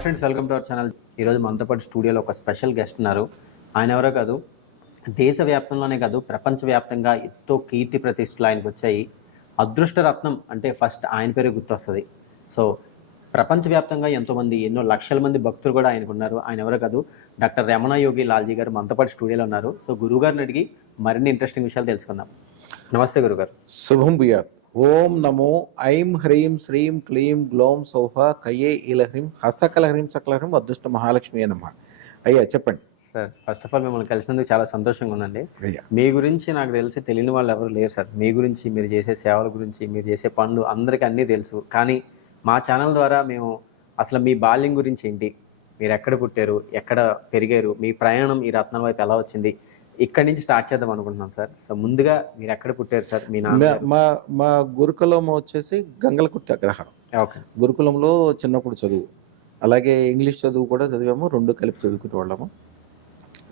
Hi friends, welcome to our channel. ఈరోజు మనతో పాటు స్టూడియోలో ఒక స్పెషల్ గెస్ట్ ఉన్నారు. ఆయన ఎవరో కాదు, దేశవ్యాప్తంలోనే కాదు ప్రపంచవ్యాప్తంగా ఎంతో కీర్తి ప్రతిష్టలు ఆయనకు వచ్చాయి. అదృష్టరత్నం అంటే ఫస్ట్ ఆయన పేరే గుర్తొస్తుంది. సో ప్రపంచవ్యాప్తంగా ఎంతోమంది, ఎన్నో లక్షల మంది భక్తులు కూడా ఆయనకు ఉన్నారు. ఆయన ఎవరో కాదు, డాక్టర్ రమణ యోగి లాల్జీ గారు మనతో పాటు స్టూడియోలో ఉన్నారు. సో గురువుగారిని అడిగి మరిన్ని ఇంట్రెస్టింగ్ విషయాలు తెలుసుకుందాం. నమస్తే గురుగారు. శుభం భూయాత్. ఓం నమో ఐం హ్రీం శ్రీం క్లీం గ్లోం సౌహ కయే ఇలహ్రీం హసకలహ్రీం సకలహ్రీం అదృష్ట మహాలక్ష్మి నమః. అయ్యా చెప్పండి సార్, ఫస్ట్ ఆఫ్ ఆల్ మిమ్మల్ని కలిసినందుకు చాలా సంతోషంగా ఉందండి. అయ్యా. మీ గురించి నాకు తెలిసి తెలియని వాళ్ళు ఎవరు లేరు సార్. మీ గురించి, మీరు చేసే సేవల గురించి, మీరు చేసే పనులు అందరికీ అన్నీ తెలుసు. కానీ మా ఛానల్ ద్వారా మేము అసలు మీ బాల్యం గురించి ఏంటి, మీరు ఎక్కడ పుట్టారు, ఎక్కడ పెరిగారు, మీ ప్రయాణం ఈ రత్నం వైపు ఎలా వచ్చింది, ఇక్కడి నుంచి స్టార్ట్ చేద్దాం అనుకుంటున్నాం సార్. సో ముందుగా మీరు ఎక్కడ పుట్టారు సార్? మీ నాన్న మా గురుకులం వచ్చేసి గంగలకుర్తి అగ్రహారం. ఓకే. గురుకులంలో చిన్నప్పుడు చదువు, అలాగే ఇంగ్లీష్ చదువు కూడా చదివాము, రెండు కలిపి చదువుకునే వాళ్ళము.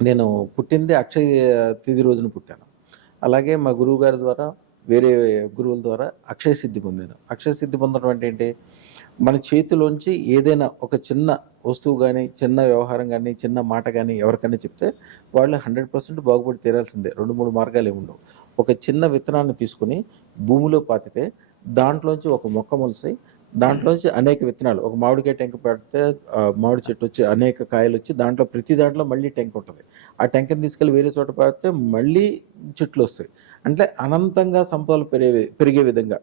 నేను పుట్టింది అక్షయ తిథి రోజున పుట్టాను. అలాగే మా గురువు గారి ద్వారా, వేరే గురువుల ద్వారా అక్షయ సిద్ధి పొందాను. అక్షయ సిద్ధి పొందడం అంటే ఏంటి, మన చేతిలోంచి ఏదైనా ఒక చిన్న వస్తువు కానీ, చిన్న వ్యవహారం కానీ, చిన్న మాట కానీ ఎవరికైనా చెప్తే వాళ్ళు 100% బాగుపడి తీరాల్సిందే. 2-3 మార్గాలు ఏమి ఉండవు. ఒక చిన్న విత్తనాన్ని తీసుకుని భూమిలో పాతితే దాంట్లోంచి ఒక మొక్క మొలిసి, దాంట్లోంచి అనేక విత్తనాలు, ఒక మామిడికాయ టెంక పెడితే మామిడి చెట్టు వచ్చి అనేక కాయలు వచ్చి దాంట్లో ప్రతి దాంట్లో మళ్ళీ టెంక ఉంటుంది. ఆ టెంకని తీసుకెళ్ళి వేరే చోట పెడితే మళ్ళీ చెట్లు వస్తాయి. అంటే అనంతంగా సంపదలు పెరిగే విధంగా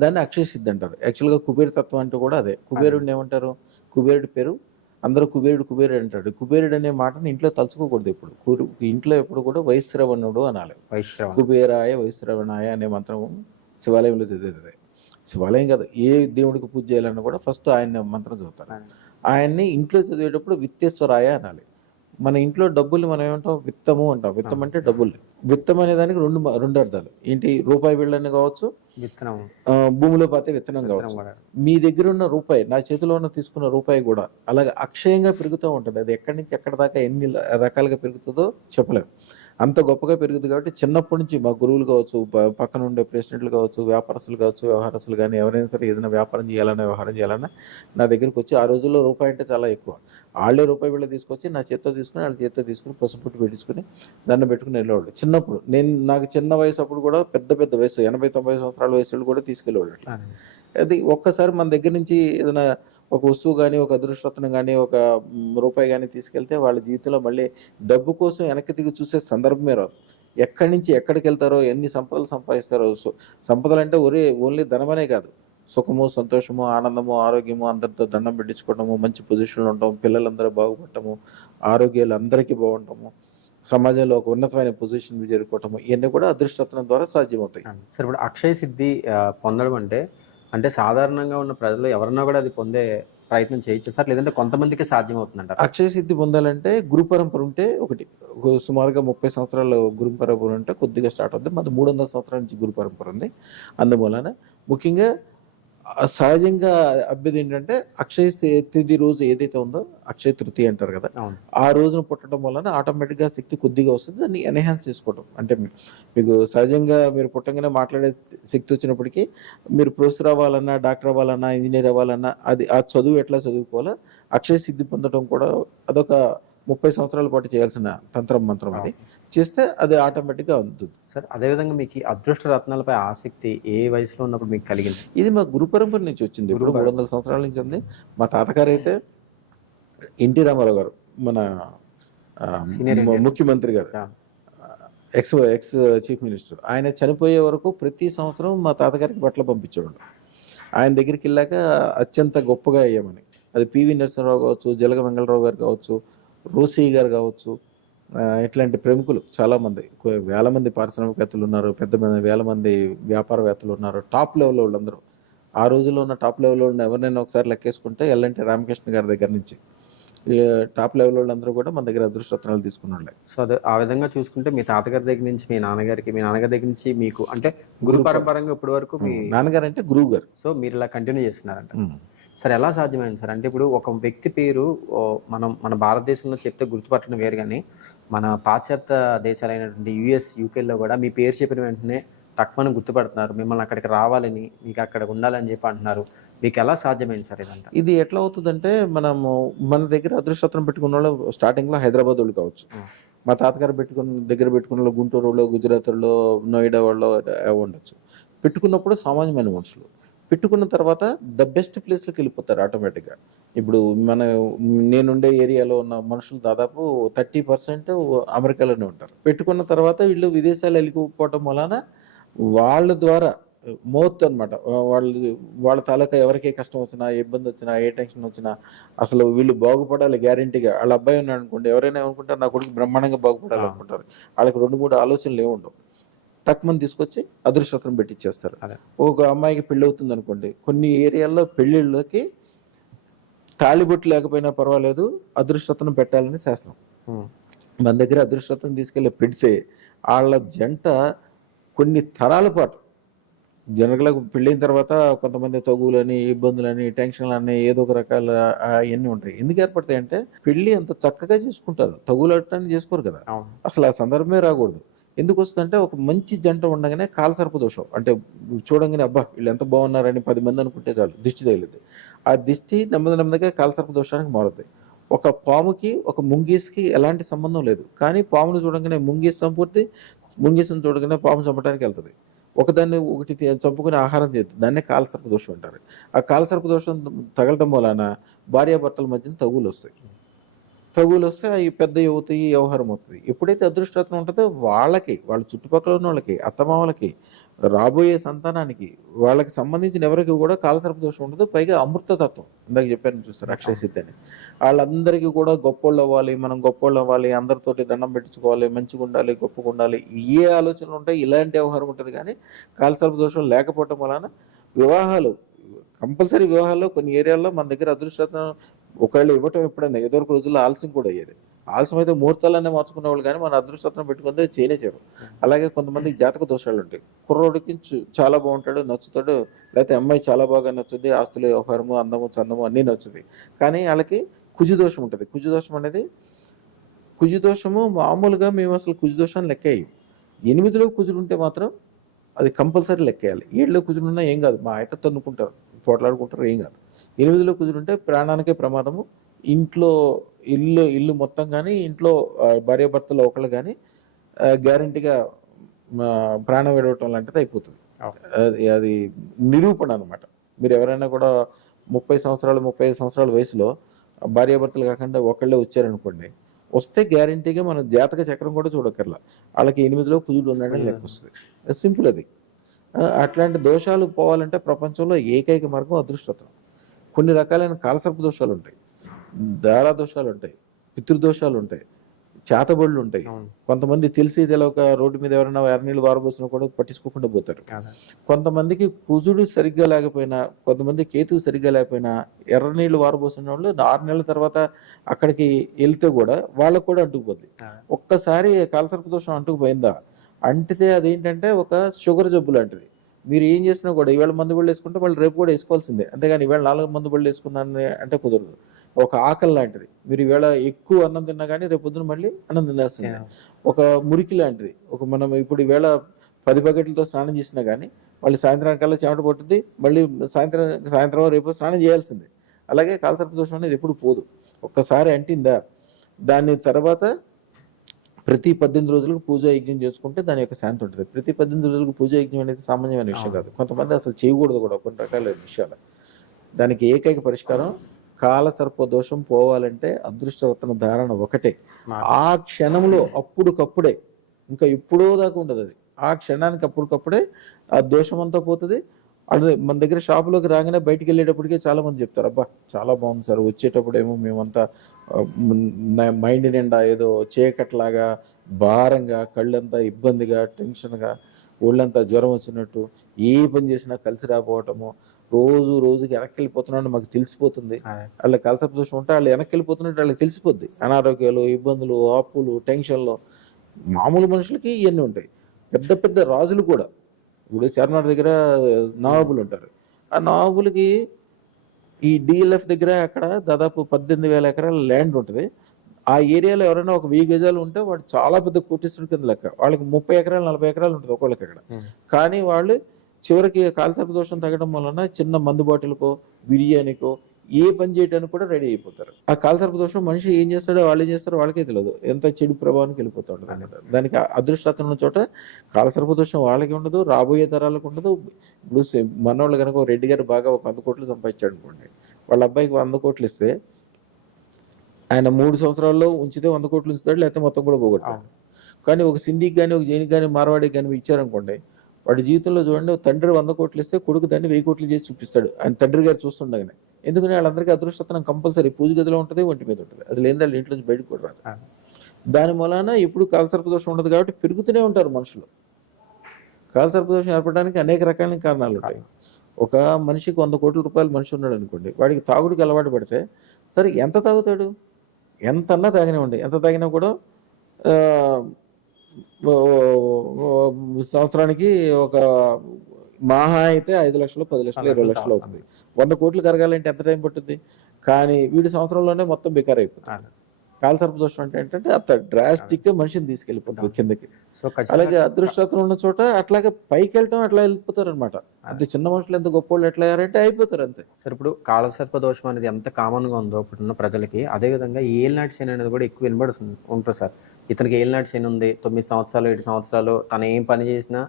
దాన్ని అక్షయ సిద్ధి అంటారు. యాక్చువల్గా కుబేర తత్వం అంటే కూడా అదే. కుబేరుడిని ఏమంటారు? కుబేరుడి పేరు అందరూ కుబేరుడు అంటాడు. కుబేరుడు అనే మాటని ఇంట్లో తలుచుకోకూడదు. ఎప్పుడు ఇంట్లో ఎప్పుడు కూడా వైశ్రవణుడు అనాలి. కుబేరాయ వైశ్రవణాయ అనే మంత్రం శివాలయంలో చదివేది. శివాలయం కాదు, ఏ దేవుడికి పూజ చేయాలన్నా కూడా ఫస్ట్ ఆయన మంత్రం చదువుతారు. ఆయన్ని ఇంట్లో చదివేటప్పుడు విత్తేశ్వరాయ అనాలి. మన ఇంట్లో డబ్బులు మనం ఏమంటాం? విత్తము అంటాం. విత్తం అంటే డబ్బులు. విత్తం అనే దానికి రెండు అర్థాలు ఏంటి? రూపాయి బిళ్ళని కావచ్చు, విత్తనం, భూమిలో పాతే విత్తనం కావచ్చు. మీ దగ్గర ఉన్న రూపాయి, నా చేతిలో ఉన్న తీసుకున్న రూపాయి కూడా అలాగే అక్షయంగా పెరుగుతూ ఉంటుంది. అది ఎక్కడి నుంచి ఎక్కడి దాకా ఎన్ని రకాలుగా పెరుగుతుందో చెప్పలేము. అంత గొప్పగా పెరుగుతుంది. కాబట్టి చిన్నప్పటి నుంచి మా గురువులు కావచ్చు, పక్కన ఉండే ప్రెసిడెంట్లు కావచ్చు, వ్యాపారస్తులు కావచ్చు, వ్యవహారస్తులు కానీ ఎవరైనా సరే ఏదైనా వ్యాపారం చేయాలన్నా, వ్యవహారం చేయాలన్నా నా దగ్గరికి వచ్చి, ఆ రోజుల్లో రూపాయి అంటే చాలా ఎక్కువ, వాళ్ళే రూపాయి బిళ్ళ తీసుకొచ్చి నా చేత్తో తీసుకుని, వాళ్ళ చేత్తో తీసుకుని పసుపుట్టు పెట్టించుకుని దండం పెట్టుకుని వెళ్ళేవాళ్ళు. చిన్నప్పుడు నాకు చిన్న వయసు అప్పుడు కూడా పెద్ద వయసు 80-90 సంవత్సరాల వయసు కూడా తీసుకెళ్ళేవాళ్ళు. అది ఒక్కసారి మన దగ్గర నుంచి ఏదైనా ఒక వస్తువు కానీ, ఒక అదృష్టరత్నం కానీ, ఒక రూపాయి కానీ తీసుకెళ్తే వాళ్ళ జీవితంలో మళ్ళీ డబ్బు కోసం వెనక్కి తిరిగి చూసే సందర్భమే రాదు. ఎక్కడి నుంచి ఎక్కడికి వెళ్తారో, ఎన్ని సంపదలు సంపాదిస్తారో. సంపదలు అంటే ఓన్లీ ధనమనే కాదు, సుఖము, సంతోషము, ఆనందము, ఆరోగ్యము, అందరితో దండం పెట్టించుకోవటము, మంచి పొజిషన్లో ఉండటము, పిల్లలందరూ బాగుపడటము, ఆరోగ్యాలు అందరికీ బాగుంటాము, సమాజంలో ఒక ఉన్నతమైన పొజిషన్ చేరుకోవటము, ఇవన్నీ కూడా అదృష్టరత్నం ద్వారా సాధ్యమవుతాయి. సరే, ఇప్పుడు అక్షయ సిద్ధి పొందడం అంటే సాధారణంగా ఉన్న ప్రజలు ఎవరన్నా కూడా అది పొందే ప్రయత్నం చేయొచ్చు సార్, లేదంటే కొంతమందికి సాధ్యమవుతుందంట? అక్షయ సిద్ధి పొందాలంటే గురు పరంపర ఉంటే ఒకటి, సుమారుగా 30 సంవత్సరాలు గురు పరంపర ఉంటే కొద్దిగా స్టార్ట్ అవుతుంది. మాది 300 సంవత్సరాల నుంచి గురు పరంపర ఉంది. అందువలన ముఖ్యంగా సహజంగా అభ్యర్థి ఏంటంటే అక్షయ తిథి రోజు ఏదైతే ఉందో, అక్షయ తృతీయ అంటారు కదా, ఆ రోజున పుట్టడం వలన ఆటోమేటిక్గా శక్తి కొద్దిగా వస్తుంది. దాన్ని ఎన్హాన్స్ చేసుకోవడం అంటే, మీకు సహజంగా మీరు పుట్టంగానే మాట్లాడే శక్తి వచ్చినప్పటికీ మీరు ప్రొఫెసర్ అవ్వాలన్నా, డాక్టర్ అవ్వాలన్నా, ఇంజనీర్ అవ్వాలన్నా, అది ఆ చదువు ఎట్లా చదువుకోవాలో అక్షయ సిద్ధి పొందడం కూడా అదొక 30 సంవత్సరాల పాటు చేయాల్సిన తంత్రం మంత్రం. అది చేస్తే అది ఆటోమేటిక్గా ఉంటుంది సార్. అదేవిధంగా మీకు ఈ అదృష్ట రత్నాలపై ఆసక్తి ఏ వయసులో ఉన్నప్పుడు మీకు కలిగింది? ఇది మా గురు పరంపర నుంచి వచ్చింది. ఇప్పుడు 300 సంవత్సరాల నుంచి ఉంది. మా తాతగారు అయితే ఎన్టీ రామారావు గారు, మన ముఖ్యమంత్రి గారు, ఎక్స్ చీఫ్ మినిస్టర్, ఆయన చనిపోయే వరకు ప్రతి సంవత్సరం మా తాతగారికి బట్టలు పంపించేవాళ్ళు. ఆయన దగ్గరికి వెళ్ళాక అత్యంత గొప్పగా అయ్యామని. అది పివి నరసింహరావు కావచ్చు, జలగ వెంగళరావు గారు కావచ్చు, రోసయ్య గారు కావచ్చు, ఇట్లాంటి ప్రముఖులు చాలామంది, వేల మంది పారిశ్రామికవేత్తలు ఉన్నారు, వేల మంది వ్యాపారవేత్తలు ఉన్నారు, టాప్ లెవెల్లో వాళ్ళందరూ. ఆ రోజుల్లో ఉన్న టాప్ లెవెల్లో ఉన్న ఎవరినైనా ఒకసారి లెక్కేసుకుంటే ఎల్ఎన్టీ రామకృష్ణ గారి దగ్గర నుంచి టాప్ లెవెల్ వాళ్ళందరూ కూడా మన దగ్గర అదృష్టరత్నాలు తీసుకున్నాళ్ళే. సో అదే ఆ విధంగా చూసుకుంటే మీ తాతగారి దగ్గర నుంచి మీ నాన్నగారి దగ్గర నుంచి మీకు అంటే గురు పరంపరంగా ఇప్పటి వరకు మీ నాన్నగారు అంటే గురువు గారు. సో మీరు ఇలా కంటిన్యూ చేస్తున్నారంట. సార్, ఎలా సాధ్యమైంది సార్? అంటే ఇప్పుడు ఒక వ్యక్తి పేరు మన భారతదేశంలో చెప్తే గుర్తుపట్టడం వేరు, కానీ మన పాశ్చాత్య దేశాలైనటువంటి యుఎస్, యూకేలో కూడా మీ పేరు చెప్పిన వెంటనే తక్కువని గుర్తుపడుతున్నారు. మిమ్మల్ని అక్కడికి రావాలని, మీకు అక్కడ ఉండాలని చెప్పి అంటున్నారు. మీకు ఎలా సాధ్యమైంది సార్ ఇదంతా? ఇది ఎట్లా అవుతుందంటే మనము మన దగ్గర అదృష్టం పెట్టుకున్న వాళ్ళు స్టార్టింగ్లో హైదరాబాద్ వాళ్ళు కావచ్చు. మా తాతగారు దగ్గర పెట్టుకున్న వాళ్ళు గుంటూరు వాళ్ళు, గుజరాత్ వాళ్ళు, నోయిడా వాళ్ళు ఉండొచ్చు. పెట్టుకున్నప్పుడు సామాన్యమైన మనుషులు. పెట్టుకున్న తర్వాత ద బెస్ట్ ప్లేస్‌లోకి వెళ్ళిపోతారు ఆటోమేటిక్‌గా. ఇప్పుడు నేనుండే ఏరియాలో ఉన్న మనుషులు దాదాపు 30% అమెరికాలోనే ఉంటారు. పెట్టుకున్న తర్వాత వీళ్ళు విదేశాలు వెళ్ళిపోవటం వలన వాళ్ళ ద్వారా మౌత్ అనమాట. వాళ్ళ తాలూకా ఎవరికి కష్టం వచ్చినా, ఏ ఇబ్బంది వచ్చినా, ఏ టెన్షన్ వచ్చినా అసలు వీళ్ళు బాగుపడాలి గ్యారంటీగా. వాళ్ళ అబ్బాయి ఉన్నాడనుకోండి, ఎవరైనా ఏమనుకుంటారు నా కొడుకు బ్రహ్మాండంగా బాగుపడాలనుకుంటారు. వాళ్ళకి 2, 3 ఆలోచనలు ఏముండవు. టక్‌మని తీసుకొచ్చి అదృష్టం పెట్టిచ్చేస్తారు. అదే. ఒక అమ్మాయికి పెళ్ళవుతుంది అనుకోండి, కొన్ని ఏరియాల్లో పెళ్ళిళ్ళకి తాళిబొట్టు లేకపోయినా పర్వాలేదు, అదృష్టం పెట్టాలని శాస్త్రం. మన దగ్గర అదృష్టం తీసుకెళ్ళి పెడితే ఆళ్ళ జంట కొన్ని తరాల పాటు జనరల్‌గా పెళ్ళైన తర్వాత కొంతమంది తగువులని, ఇబ్బందులని, టెన్షన్‌లని ఏదో ఒక రకాల అయన్నీ ఉంటాయి. ఎందుకు ఏర్పడతాయంటే పెళ్లి అంత చక్కగా చేసుకుంటారు. తగులాటాన్ని చేసుకోరు కదా! అవును. అసలు ఆ సందర్భమే రాకూడదు. ఎందుకొస్తదంటే ఒక మంచి జంట ఉండగానే కాలసర్ప దోషం. అంటే చూడంగానే అబ్బా! వీళ్ళెంత బాగున్నారని 10 మంది అనుకుంటే చాలు దిష్టి తగిలిద్ది. ఆ దిష్టి నెమ్మదిగా కాలసర్ప దోషానికి మారుద్ది. ఒక పాముకి, ఒక ముంగీస్‌కి ఎలాంటి సంబంధం లేదు. కానీ పామును చూడంగానే ముంగీస్ చంపుద్ది. ముంగీసుని చూడగానే పాము చంపడానికి ఎళ్తది. ఒకదాన్ని ఒకటి చంపుకొని ఆహారం చేద్ది. దాన్నే కాలసర్ప దోషం అంటారు. ఆ కాలసర్ప దోషం తగలటం వలన భార్యాభర్తల మధ్యన తగువులొస్తాయి. తగువులొస్తే అయి పెద్దయవుతాయి, వ్యవహారం అవుతది. ఎప్పుడైతే అదృష్టరత్నం ఉంటదో వాళ్ళకి, వాళ్ళ చుట్టుపక్కల ఉన్నోళ్ళకి, అత్తమామలకి, రాబోయే సంతానానికి, వాళ్ళకి సంబంధించిన ఎవరికి కూడా కాలసర్ప దోషం ఉండదు. పైగా అమృతతత్వం. ఇందాక చెప్పాను చూసారా అక్షయ సిద్ధి అని. ఆళ్ళందరికీ కూడా గొప్పోళ్ళవ్వాలి, మనం గొప్పోళ్ళవ్వాలి, అందరితోటి దండం పెట్టించుకోవాలి, మంచిగుండాలి, గొప్పగుండాలి. ఇయ్యే ఆలోచనలుంటాయి. ఇలాంటి వ్యవహారం ఉంటది గానీ, కాలసర్ప దోషం లేకపోవటం వలన వివాహాలు కంపల్సరీ వివాహాల్లో కొన్ని ఏరియాల్లో మన దగ్గర అదృష్టరత్నం ఒకవేళ ఇవ్వటం ఎప్పుడైనా ఏదోక రోజుల్లో ఆలస్యం కూడా అయ్యేది. ఆలస్యం అయితే ముహూర్తాలనే మార్చుకునేవాళ్ళు కానీ మన అదృష్టరత్నం పెట్టుకుంటే చేయనే చేయరు. అలాగే కొంతమందికి జాతక దోషాలుంటాయి. కుర్రోడికి చాలా బాగుంటాడు, నచ్చుతాడు. లేకపోతే అమ్మాయి చాలా బాగా నచ్చుద్ది. ఆస్తులు, వ్యవహారము, అందము, చందము అన్నీ నచ్చుతాయి. కానీ ఆళ్ళకి కుజుదోషం ఉంటది. కుజుదోషం అనేది కుజుదోషము మామూలుగా మేము అసలు కుజుదోషాన్ని లెక్కేయం. 8లో కుజుడుంటే మాత్రం అది కంపల్సరీ లెక్కేయాలి. 7లో కుజుడున్నా ఏం కాదు. మా అయితే తన్నుకుంటారు, పోట్లాడుకుంటారు ఏం కాదు. 8లో కుజుడుంటే ప్రాణానికే ప్రమాదము. ఇంట్లో ఇల్లు మొత్తం గానీ, ఇంట్లో భార్యాభర్తలు ఒకళ్ళు గానీ గ్యారంటీగా ప్రాణం విడవటం లాంటిది అయిపోతుంది. అది నిరూపణ అనమాట. మీరెవరైనా కూడా 30 సంవత్సరాలు, 35 సంవత్సరాల వయసులో భార్యాభర్తలు కాకుండా ఒకళ్ళే వచ్చారనుకోండి, వస్తే గ్యారంటీగా మనం జాతక చక్రం కూడా చూడక్కర్లా. ఆళ్ళకి 8లో కుజుడు ఉన్నాడని లెక్కొస్తది. సింపుల్ అది. అట్లాంటి దోషాలు పోవాలంటే ప్రపంచంలో ఏకైక మార్గం అదృష్టరత్నం. కొన్ని రకాలైన కాలసర్ప దోషాలుంటాయి. దారా దోషాలుంటాయి. పితృదోషాలుంటాయి. చేతబడులుంటాయి. కొంతమంది తెలిసి తెలవక రోడ్డు మీద ఎవరైనా ఎర్రనీళ్ళు పారబోసినా కూడా పట్టించుకోకుండా పోతారు. కొంతమందికి కుజుడు సరిగ్గా లేకపోయినా, కొంతమంది కేతువు సరిగ్గా లేకపోయినా ఎర్రనీళ్ళు పారబోసిన వాళ్ళు 6 నెలల తర్వాత అక్కడికి వెళ్తే కూడా వాళ్ళకు కూడా అంటుకుపోద్ది. ఒక్కసారి కాలసర్ప దోషం అంటుకుపోయిందా, అంటితే అదేంటంటే ఒక షుగర్ జబ్బు లాంటిది. మీరు ఏం చేసినా కూడా ఈవేళ మందు బళ్ళు వేసుకుంటే వాళ్ళు రేపు కూడా వేసుకోవాల్సిందే. అంతేగాని ఈవేళ 4 మందు బళ్ళు వేసుకున్నాను అంటే కుదరదు. ఒక ఆకలి లాంటిది. మీరు ఈవేళ ఎక్కువ అన్నం తిన్నా కానీ రేపు పొద్దున మళ్ళీ అన్నం తినాల్సిందే. ఒక మురికి లాంటిది. మనం ఇప్పుడు ఈవేళ 10 బకెట్లతో స్నానం చేసినా కానీ మళ్ళీ సాయంత్రానికల్లా చెమట పట్టుద్ది. మళ్ళీ సాయంత్రం రేపు స్నానం చేయాల్సిందే. అలాగే కాలసర్ప దోషం అనేది ఎప్పుడు పోదు. ఒక్కసారి అంటిందా దాని తర్వాత ప్రతి 18 రోజులకు పూజా యజ్ఞం చేసుకుంటే దాని యొక్క శాంతి ఉంటుంది. ప్రతి 18 రోజులకు పూజా యజ్ఞం అనేది సామాన్యమైన విషయం కాదు. కొంతమంది అసలు చేయకూడదు కూడా కొన్ని రకాల విషయాలు. దానికి ఏకైక పరిష్కారం కాలసర్ప దోషం పోవాలంటే అదృష్టరత్న ధారణ ఒకటే. ఆ క్షణంలో అప్పుడుకప్పుడే, ఇంకా ఎప్పుడో దాకా ఉండదు అది. ఆ క్షణానికి అప్పటికప్పుడే ఆ దోషం అంతా పోతుంది. అదే మన దగ్గర షాపులోకి రాగానే బయటికి వెళ్ళేటప్పటికే చాలా మంది చెప్తారు, అబ్బా చాలా బాగుంది సార్, వచ్చేటప్పుడు ఏమో మేమంతా మైండ్ నిండా ఏదో చీకట్లాగా భారంగా, కళ్ళంతా ఇబ్బందిగా, టెన్షన్గా, ఒళ్ళంతా జ్వరం వచ్చినట్టు, ఏ పని చేసినా కలిసి రాకపోవటము, రోజుకి వెనక్కి వెళ్ళిపోతున్నాడు మాకు తెలిసిపోతుంది. వాళ్ళకి కలసపు దోషం ఉంటే వాళ్ళు వెనక్కి వెళ్ళిపోతున్నట్టు వాళ్ళకి తెలిసిపోద్ది. అనారోగ్యాలు, ఇబ్బందులు, అప్పులు, టెన్షన్లు. మామూలు మనుషులకి ఇవన్నీ ఉంటాయి. పెద్ద పెద్ద రాజులు కూడా, ఇప్పుడు చార్మినార్ దగ్గర నవాబులు ఉంటారు. ఆ నవాబులకి ఈ డిఎల్ఎఫ్ దగ్గర అక్కడ దాదాపు 18,000 ఎకరాల ల్యాండ్ ఉంటుంది. ఆ ఏరియాలో ఎవరైనా ఒక 1000 గజాలు ఉంటే వాడు చాలా పెద్ద కోటీశ్వరుడి కింద లెక్క. వాళ్ళకి 30 ఎకరాలు 40 ఎకరాలు ఉంటుంది ఒకళ్ళకి అక్కడ. కానీ వాళ్ళు చివరికి కాలసర్ప దోషం తగ్గడం వలన చిన్న మందు బాటిల్కో బిర్యానీకో ఏ పని చేయడానికి కూడా రెడీ అయిపోతారు. ఆ కాలసర్ప దోషం మనిషి ఏం చేస్తాడో వాళ్ళు ఏం చేస్తారో వాళ్ళకే తెలియదు, ఎంత చెడు ప్రభావానికి వెళ్ళిపోతూ ఉంటుంది అన్నమాట. దానికి అదృష్టం ఉన్న చోట కాలసర్ప దోషం వాళ్ళకి ఉండదు, రాబోయే తరాలకు ఉండదు. ఇప్పుడు మనోళ్ళు కనుక రెడ్డి గారు బాగా ఒక 100 కోట్లు సంపాదించాడు అనుకోండి, వాళ్ళ అబ్బాయికి 100 కోట్లు ఇస్తే ఆయన 3 సంవత్సరాల్లో ఉంచితే 100 కోట్లు ఉంచుతాడు, లేకపోతే మొత్తం కూడా పోగొట్టాడు. కానీ ఒక సింధికి కానీ ఒక జైనికి కానీ మార్వాడికి కానీ ఇచ్చారనుకోండి, వాడి జీవితంలో చూడండి, తండ్రి 100 కోట్లు ఇస్తే కొడుకు దాన్ని 1000 కోట్లు చేసి చూపిస్తాడు ఆయన తండ్రి గారు చూస్తుండగానే. ఎందుకని వాళ్ళందరికీ అదృష్టం కంపల్సరీ పూజ గదిలో ఉంటుంది, ఒంటి మీద ఉంటుంది. అది లేని వాళ్ళు ఇంట్లో నుంచి బయటకు కూడా రాదు. దాని మూలాన ఎప్పుడు కాలసర్ప దోషం ఉండదు కాబట్టి పెరుగుతూనే ఉంటారు మనుషులు. కాలసర్ప దోషం ఏర్పడడానికి అనేక రకాలైన కారణాలు ఉంటాయి. ఒక మనిషికి 100 కోట్ల రూపాయలు మనిషి ఉన్నాడు అనుకోండి, వాడికి తాగుడికి అలవాటు పడితే సరే ఎంత తాగుతాడు, ఎంత అన్నా తాగినివ్వండి, ఎంత తాగినా కూడా సంవత్సరానికి ఒక మహా అయితే 5 లక్షలు 10 లక్షలు 20 లక్షలు అవుతుంది. 100 కోట్లు కరగాలంటే ఎంత టైం పట్టుద్ది? కానీ వీడి సంవత్సరంలోనే మొత్తం బేకార్ అయిపోతుంది. కాలసర్ప దోషం అంటే ఏంటంటే అంత డ్రాస్టిక్ గా మనిషిని తీసుకెళ్ళిపోతుంది కిందకి. అలాగే అదృష్టం ఉన్న చోట అట్లాగే పైకి వెళ్ళటం అట్లా వెళ్ళిపోతారు అనమాట. అంతే చిన్న మనుషులు ఎంత గొప్ప వాళ్ళు ఎట్లా అయ్యారంటే అయిపోతారు అంతే. సార్ ఇప్పుడు కాలసర్ప దోషం అనేది ఎంత కామన్ గా ఉందో ఇప్పుడున్న ప్రజలకి, అదే విధంగా ఏలినాటి శని అనేది కూడా ఎక్కువ వినబడుతుంది ఉంటుంది సార్. ఇతనికి ఏలినాటి శని ఉంది, 9 సంవత్సరాలు 7 సంవత్సరాలు తను ఏం పని చేసినా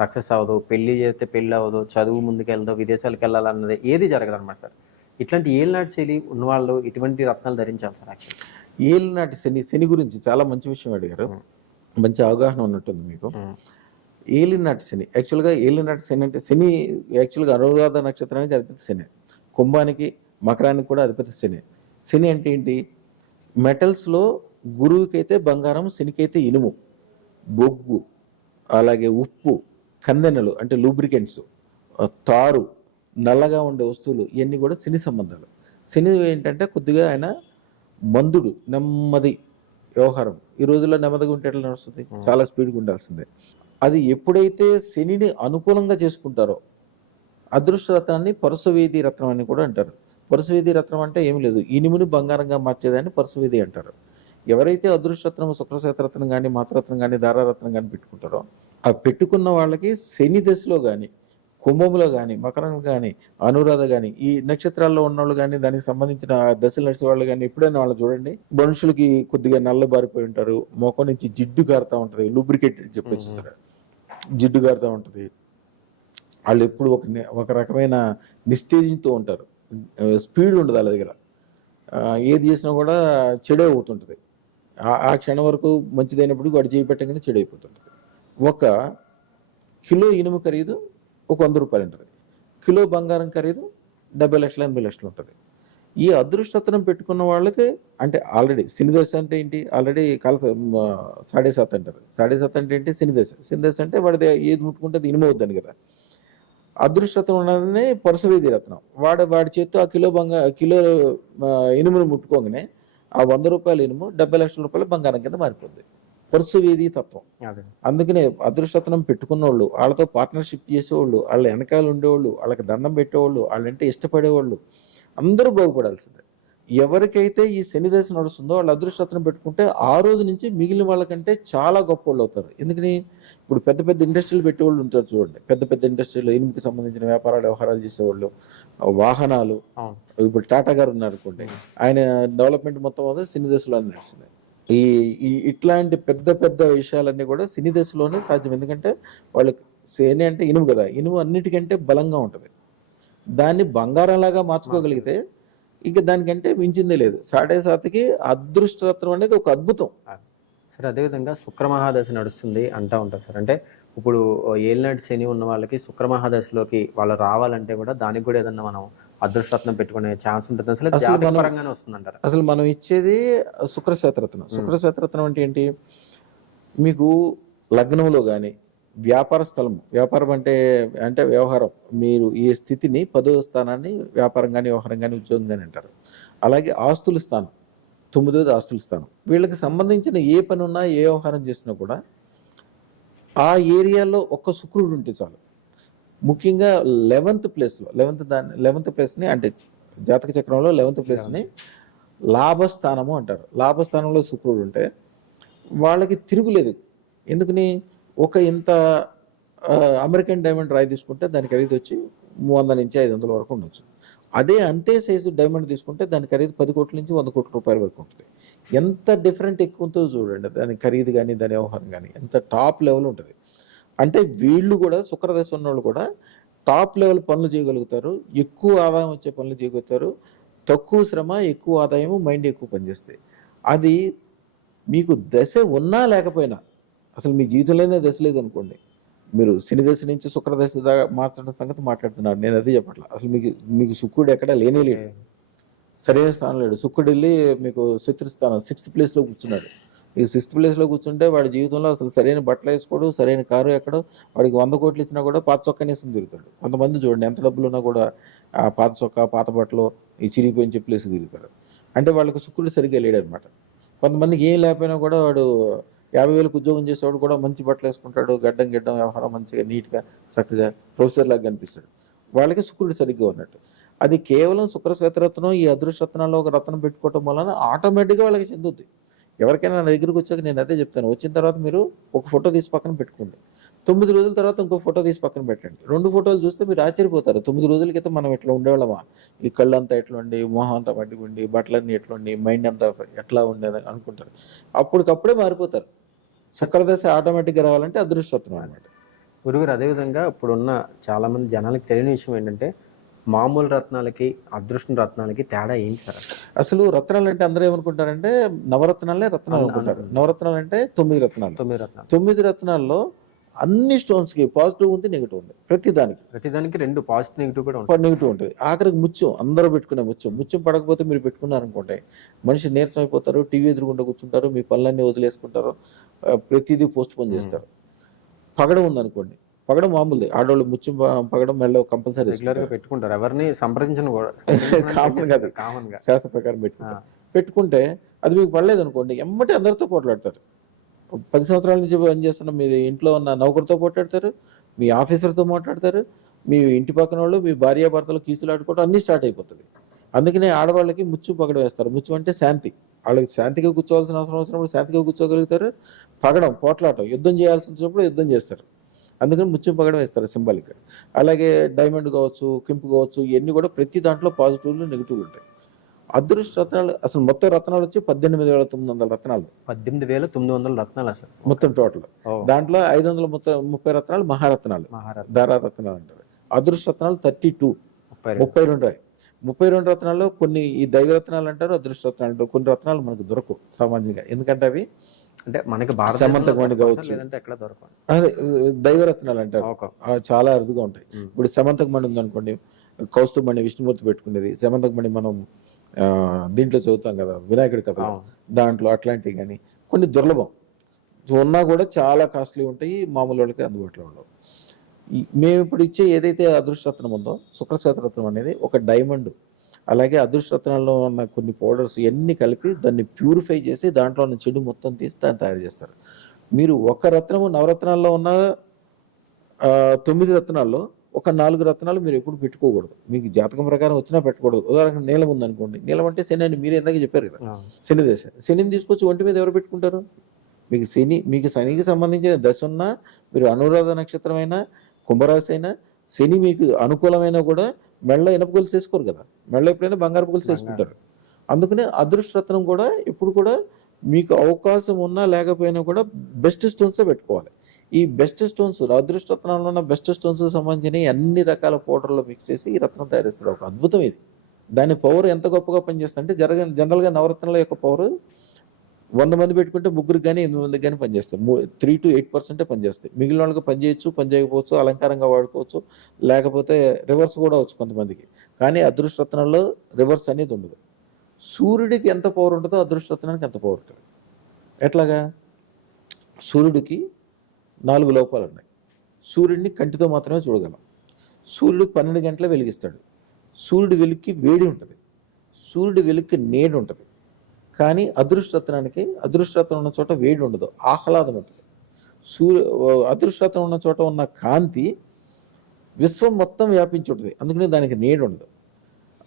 సక్సెస్ అవ్వదు, పెళ్లి చేస్తే పెళ్లి అవ్వదు, చదువు ముందుకు వెళ్దు, విదేశాలకు వెళ్ళాలన్నది ఏది జరగదు అనమాట సార్. ఇట్లాంటి ఏలినాటి శని ఉన్నవాళ్ళు ఇటువంటి రత్నాలు ధరించాలి సార్. యాక్చువల్లీ ఏలినాటి శని గురించి చాలా మంచి విషయం అడిగారు, మంచి అవగాహన ఉన్నట్టుంది మీకు. ఏలినాటి శని యాక్చువల్గా ఏలినాటి శని అంటే శని యాక్చువల్గా అనురాధ నక్షత్రానికి అధిపతి శని, కుంభానికి మకరానికి కూడా అధిపతి శని. శని అంటే ఏంటి? మెటల్స్లో గురువుకైతే బంగారం, శనికైతే ఇనుము, బొగ్గు, అలాగే ఉప్పు, కందెనలు అంటే లూబ్రికెంట్స్, తారు, నల్లగా ఉండే వస్తువులు, ఇవన్నీ కూడా శని సంబంధాలు. శని ఏంటంటే కొద్దిగా ఆయన మందుడు, నెమ్మది వ్యవహారం. ఈ రోజుల్లో నెమ్మదిగా ఉంటే ఎట్లా నడుస్తుంది? చాలా స్పీడ్గా ఉండాల్సిందే. అది ఎప్పుడైతే శనిని అనుకూలంగా చేసుకుంటారో, అదృష్ట రత్నాన్ని పరుసవేది రత్నం అని కూడా అంటారు. పరుసవేది రత్నం అంటే ఏమి లేదు, ఇనుముని బంగారంగా మార్చేదాన్ని పరుసవేది అంటారు. ఎవరైతే అదృష్టరత్నం, శుక్రశేతరత్నం కానీ, మాతరత్నం కానీ, దారారత్నం కానీ పెట్టుకుంటారో, ఆ పెట్టుకున్న వాళ్ళకి శని దశలో కానీ, కుంభంలో కానీ, మకరం కానీ, అనురాధ కానీ, ఈ నక్షత్రాల్లో ఉన్నవాళ్ళు కానీ, దానికి సంబంధించిన దశలు నడిచే వాళ్ళు కానీ ఎప్పుడైనా వాళ్ళు చూడండి, మనుషులకి కొద్దిగా నల్లబారిపోయి ఉంటారు, ముఖం నుంచి జిడ్డు గారుతూ ఉంటుంది, లూబ్రికేట్ చెప్పొచ్చు సార్, జిడ్డు గారుతూ ఉంటుంది. వాళ్ళు ఎప్పుడు ఒక రకమైన నిస్తేజంతో ఉంటారు, స్పీడ్ ఉండదు వాళ్ళ దగ్గర, ఏది చేసినా కూడా చెడే అవుతుంటుంది. ఆ క్షణం వరకు మంచిదైనప్పుడు వాడు చేయి పెట్టగానే చెడైపోతుంటుంది. 1 కిలో ఇనుము ఖరీదు ఒక 100 రూపాయలు ఉంటుంది, కిలో బంగారం ఖరీదు 70 లక్షలు 80 లక్షలు ఉంటుంది. ఈ అదృష్టత్రం పెట్టుకున్న వాళ్ళకి అంటే ఆల్రెడీ శనిదశ అంటే ఏంటి? ఆల్రెడీ సాడే సాత్ అంటారు. సాడే సాత్ అంటే ఏంటి? శనిదశ. శనిదశ అంటే వాడిది ఏది ముట్టుకుంటే అది ఇనుము అవుద్దని కదా. అదృష్టత్వం ఉన్నదని పరుసవేది రత్నం. వాడి చేత్తో ఆ కిలో ఇనుమును ముట్టుకోగానే ఆ 100 రూపాయల ఇనుము 70 లక్షల రూపాయలు బంగారం కింద మారిపోద్ది. పరుసవేది తత్వం. అందుకనే అదృష్టత్వం పెట్టుకున్న వాళ్ళు, వాళ్ళతో పార్ట్నర్షిప్ చేసేవాళ్ళు, వాళ్ళ వెనకాల ఉండేవాళ్ళు, వాళ్ళకి దండం పెట్టేవాళ్ళు, వాళ్ళంటే ఇష్టపడేవాళ్ళు అందరూ బాగుపడాల్సిందే. ఎవరికైతే ఈ శని దశ నడుస్తుందో వాళ్ళు అదృష్టత్వం పెట్టుకుంటే ఆ రోజు నుంచి మిగిలిన వాళ్ళకంటే చాలా గొప్ప వాళ్ళు అవుతారు. ఎందుకని? ఇప్పుడు పెద్ద పెద్ద ఇండస్ట్రీలు పెట్టేవాళ్ళు ఉంటారు చూడండి, పెద్ద పెద్ద ఇండస్ట్రీలో ఇనుముకి సంబంధించిన వ్యవహారాలు చేసేవాళ్ళు, వాహనాలు. ఇప్పుడు టాటా గారు ఉన్నారు అనుకోండి, ఆయన డెవలప్మెంట్ మొత్తం అది శని దశలోనే నడుస్తుంది. ఇట్లాంటి పెద్ద పెద్ద విషయాలన్నీ కూడా శని దశలోనే సాధ్యం. ఎందుకంటే వాళ్ళకి శని అంటే ఇనుము కదా, ఇనుము అన్నిటికంటే బలంగా ఉంటుంది. దాన్ని బంగారంలాగా మార్చుకోగలిగితే ఇక దానికంటే మించిందే లేదు. సాడే సాతికి అదృష్టరత్నం అనేది ఒక అద్భుతం సార్. అదేవిధంగా శుక్రమహాదశ నడుస్తుంది అంటూ ఉంటారు సార్. అంటే ఇప్పుడు ఏలినాటి శని ఉన్న వాళ్ళకి శుక్రమహాదశలోకి వాళ్ళు రావాలంటే కూడా దానికి కూడా ఏదన్నా మనం అదృష్టరత్నం పెట్టుకునే ఛాన్స్ ఉంటుంది అసలు జాతకపరంగానే వస్తుందంటారు. అసలు మనం ఇచ్చేది శుక్రశేతరత్నం. శుక్రశేతరత్నం అంటే ఏంటి? మీకు లగ్నంలో కానీ, వ్యాపార స్థలం, వ్యాపారం అంటే వ్యవహారం, మీరు ఈ స్థితిని 10వ స్థానాన్ని వ్యాపారం కానీ, వ్యవహారం కానీ, ఉద్యోగం కానీ అంటారు. అలాగే ఆస్తుల స్థానం 9వది ఆస్తుల స్థానం. వీళ్ళకి సంబంధించిన ఏ పని ఉన్నా, ఏ వ్యవహారం చేసినా కూడా ఆ ఏరియాలో ఒక్క శుక్రుడు ఉంటే చాలు. ముఖ్యంగా 11th ప్లేస్లో 11th ప్లేస్ని అంటే జాతక చక్రంలో 11th ప్లేస్ని లాభస్థానము అంటారు. లాభస్థానంలో శుక్రుడు ఉంటే వాళ్ళకి తిరుగులేదు. ఎందుకని? ఇంత అమెరికన్ డైమండ్ రాయి తీసుకుంటే దాని ఖరీదు వచ్చి 100 నుంచి 500 వరకు ఉండొచ్చు. అదే అంతే సైజు డైమండ్ తీసుకుంటే దాని ఖరీదు 10 కోట్ల నుంచి 100 కోట్ల రూపాయల వరకు ఉంటుంది. ఎంత డిఫరెంట్ ఎక్కువ ఉంటుందో చూడండి, దాని ఖరీదు కానీ దాని వ్యవహారం కానీ ఎంత టాప్ లెవెల్ ఉంటుంది. అంటే వీళ్ళు కూడా శుక్రదశ ఉన్నవాళ్ళు కూడా టాప్ లెవెల్ పనులు చేయగలుగుతారు, ఎక్కువ ఆదాయం వచ్చే పనులు చేయగలుగుతారు, తక్కువ శ్రమ ఎక్కువ ఆదాయం, మైండ్ ఎక్కువ పనిచేస్తాయి. అది మీకు దశ ఉన్నా లేకపోయినా, అసలు మీ జీవితంలోనే దశ లేదనుకోండి, మీరు శని దశ నుంచి శుక్రదశ దాకా మార్చడం సంగతి మాట్లాడుతున్నారు, నేను అదే చెప్పట్లా. అసలు మీకు శుక్రుడు ఎక్కడ లేనే లేడు, సరైన స్థానం లేడు. శుక్రుడు వెళ్ళి మీకు శత్రుస్థానం 6th ప్లేస్లో కూర్చున్నాడు. ఈ 6th ప్లేస్లో కూర్చుంటే వాడి జీవితంలో అసలు సరైన బట్టలు వేసుకోడు, సరైన కారు ఎక్కడో, వాడికి 100 కోట్లు ఇచ్చినా కూడా పాత చొక్కా వేసుకుని తిరుగుతాడు. కొంతమంది చూడండి ఎంత డబ్బులు ఉన్నా కూడా ఆ పాత చొక్కా, పాత బట్టలు, ఈ చిరిగిపోయిన చెప్పులు వేసి తిరుగుతారు. అంటే వాళ్ళకి శుక్రుడు సరిగ్గా లేడనమాట. కొంతమందికి ఏం లేకపోయినా కూడా వాడు 50,000 ఉద్యోగం చేసేవాడు కూడా మంచి బట్టలు వేసుకుంటాడు, గడ్డం వ్యవహారం మంచిగా నీట్గా చక్కగా ప్రొఫెసర్ లాగా కనిపిస్తాడు. వాళ్ళకి శుక్రుడు సరిగ్గా ఉన్నట్టు. అది కేవలం శుక్ర శ్వేతరత్నం ఈ అదృష్టరత్నాల్లో ఒక రత్నం పెట్టుకోవటం వలన ఆటోమేటిక్గా వాళ్ళకి చెందుద్ది. ఎవరికైనా నా దగ్గరికి వచ్చాక నేను అదే చెప్తాను, వచ్చిన తర్వాత మీరు ఒక ఫోటో తీసి పక్కన పెట్టుకోండి, 9 రోజుల తర్వాత ఇంకో ఫోటో తీసి పక్కన పెట్టండి. 2 ఫోటోలు చూస్తే మీరు ఆశ్చర్యపోతారు. 9 రోజుల క్రితం మనం ఎట్లా ఉండేవాళ్ళమా, ఈ కళ్ళు అంతా ఎట్లా ఉండి, మొహం అంతా పట్టుకుండి, బట్టలన్నీ ఎట్లా ఉండి, మైండ్ అంతా ఎట్లా ఉండేది అనుకుంటారు. అప్పటికప్పుడే మారిపోతారు. శుక్రదశ ఆటోమేటిక్గా రావాలంటే అదృష్టరత్నం అనమాట. గురుగారు అదేవిధంగా ఇప్పుడున్న చాలామంది జనాలకు తెలియని విషయం ఏంటంటే, మామూలు రత్నాలకి అదృష్టం రత్నాలకి తేడా ఏంటి సార్? అసలు రత్నాలు అంటే అందరూ ఏమనుకుంటారంటే నవరత్నాలే రత్నాలు అనుకుంటారు. నవరత్నాలు అంటే 9 రత్నాలు. 9 రత్నాల్లో అన్ని స్టోన్స్కి పాజిటివ్ ఉంది, నెగిటివ్ ఉంది. ప్రతిదానికి 2 పాజిటివ్ నెగిటివ్ కూడా ఉంటుంది. నెగిటివ్ ఉంటుంది. ఆఖరికి ముత్యం, అందరూ పెట్టుకునే ముత్యం పడకపోతే మీరు పెట్టుకున్నారనుకోండి, మనిషి నీరసం అయిపోతారు, టీవీ ఎదురుగుండా కూర్చుంటారు, మీ పనులన్నీ వదిలేసుకుంటారు, ప్రతిదీ పోస్ట్ పోన్ చేస్తారు. పగడం ఉందనుకోండి, పగడం మామూలుది, ఆడవాళ్ళు ముత్యం పగడం మెల్ల కంపల్సరీ రెగ్యులర్గా పెట్టుకుంటారు, ఎవరిని సంప్రదించను కూడా, కామన్ కాదు, కామన్గా శాస్త్ర ప్రకారం పెట్టుకుంటే అది మీకు పడలేదు అనుకోండి, ఎమ్మటే అందరితో పోట్లాడతారు. 10 సంవత్సరాల నుంచి పని చేస్తున్న మీ ఇంట్లో ఉన్న నౌకరితో పోట్లాడతారు, మీ ఆఫీసర్తో మాట్లాడతారు, మీ ఇంటి పక్కన వాళ్ళు, మీ భార్యాభర్తలు కీసులు ఆడుకోవడం అన్నీ స్టార్ట్ అయిపోతుంది. అందుకనే ఆడవాళ్ళకి ముచ్చు పగడం వేస్తారు. ముచ్చు అంటే శాంతి, వాళ్ళకి శాంతిగా కూర్చోవాల్సిన అవసరం వచ్చినప్పుడు శాంతిగా కూర్చోగలుగుతారు. పగడం పోట్లాటం, యుద్ధం చేయాల్సి వచ్చినప్పుడు యుద్ధం చేస్తారు. అందుకని ముత్యం పగడం వేస్తారు సింబాలిక్గా. అలాగే డైమండ్ కావచ్చు, కెంపు కావచ్చు, ఇవన్నీ కూడా ప్రతి దాంట్లో పాజిటివ్లు నెగిటివ్లు ఉంటాయి. అదృష్ట రత్నాలు అసలు మొత్తం రత్నాలు వచ్చి 18,900 రత్నాలు. 18,900 రత్నాలు అసలు మొత్తం టోటల్. దాంట్లో 530 రత్నాలు మహారత్నాలు, దారారత్నాలు అంటారు. అదృష్ట రత్నాలు 32 32 రత్నాల్లో కొన్ని ఈ దైవరత్నాలు అంటారు, అదృష్ట రత్నాలు అంటారు. కొన్ని రత్నాలు మనకు దొరకవు సామాన్యంగా, ఎందుకంటే అవి అంటే మనకి సమంతకమణి కావచ్చు, అదే దైవరత్నాలు అంటారు, చాలా అరుదుగా ఉంటాయి. ఇప్పుడు సమంతకమణి ఉందనుకోండి, కౌస్తుభమణి విష్ణుమూర్తి పెట్టుకునేది, సమంతకమణి మనం దీంట్లో చదువుతాం కదా వినాయకుడి కథ, దాంట్లో అట్లాంటివి కానీ కొన్ని దుర్లభం ఉన్నా కూడా చాలా కాస్ట్లీ ఉంటాయి, మామూలు వాళ్ళకి అందుబాటులో ఉండవు. మేము ఇప్పుడు ఇచ్చే ఏదైతే అదృష్టరత్నం ఉందో శుక్రశ్వేతరత్నం అనేది ఒక డైమండ్, అలాగే అదృష్టరత్నాల్లో ఉన్న కొన్ని పౌడర్స్ ఇవన్నీ కలిపి దాన్ని ప్యూరిఫై చేసి దాంట్లో ఉన్న చెడు మొత్తం తీసి దాన్ని తయారు చేస్తారు. మీరు ఒక రత్నము నవరత్నాల్లో ఉన్న 9 రత్నాల్లో ఒక 4 రత్నాలు మీరు ఎప్పుడు పెట్టుకోకూడదు. మీకు జాతకం ప్రకారం వచ్చినా పెట్టకూడదు. ఉదాహరణకు నీలం ఉందనుకోండి, నీలం అంటే శని అని మీరు ఎందాక చెప్పారు కదా, శని దశ. శనిని తీసుకొచ్చి ఒంటి మీద ఎవరు పెట్టుకుంటారు? మీకు శనికి సంబంధించిన దశ ఉన్నా, మీరు అనురాధ నక్షత్రమైనా, కుంభరాశి అయినా, శని మీకు అనుకూలమైనా కూడా మెళ్ళ ఇనప గొలుసు వేసుకోరు కదా, మెళ్ళ ఎప్పుడైనా బంగారు గొలుసు వేసుకుంటారు. అందుకనే అదృష్టరత్నం కూడా ఇప్పుడు కూడా మీకు అవకాశం ఉన్నా లేకపోయినా కూడా బెస్ట్ స్టోన్సే పెట్టుకోవాలి. ఈ బెస్ట్ స్టోన్స్, అదృష్టరత్నంలో ఉన్న బెస్ట్ స్టోన్స్ సంబంధించిన అన్ని రకాల పౌడర్లో మిక్స్ చేసి ఈ రత్నం తయారు చేస్తారు. ఒక అద్భుతం ఇది. దాని పవర్ ఎంత గొప్పగా పనిచేస్తుంది అంటే జనరల్గా నవరత్నాల యొక్క పవర్ 100 మంది పెట్టుకుంటే 3 కానీ 8 మందికి కానీ పనిచేస్తాయి. 3 to 8% పనిచేస్తాయి. మిగిలిన వాళ్ళకి పనిచేయచ్చు, పని చేయకపోవచ్చు, అలంకారంగా వాడుకోవచ్చు, లేకపోతే రివర్స్ కూడా వచ్చు కొంతమందికి. కానీ అదృష్టరత్నంలో రివర్స్ అనేది ఉండదు. సూర్యుడికి ఎంత పవర్ ఉంటుందో అదృష్టరత్నానికి ఎంత పవర్ ఉంటుంది. ఎట్లాగా? సూర్యుడికి 4 లోపాలు ఉన్నాయి. సూర్యుడిని కంటితో మాత్రమే చూడగలం. సూర్యుడు 12 గంటలే వెలిగిస్తాడు. సూర్యుడి వెలుగుకి వేడి ఉంటుంది, సూర్యుడి వెలుగుకి నీడ ఉంటుంది. కానీ అదృష్టరత్నం ఉన్న చోట వేడి ఉండదు, ఆహ్లాదం ఉంటుంది. అదృష్టరత్నం ఉన్న చోట ఉన్న కాంతి విశ్వం మొత్తం వ్యాపించి ఉంటుంది, అందుకని దానికి నీడ ఉండదు.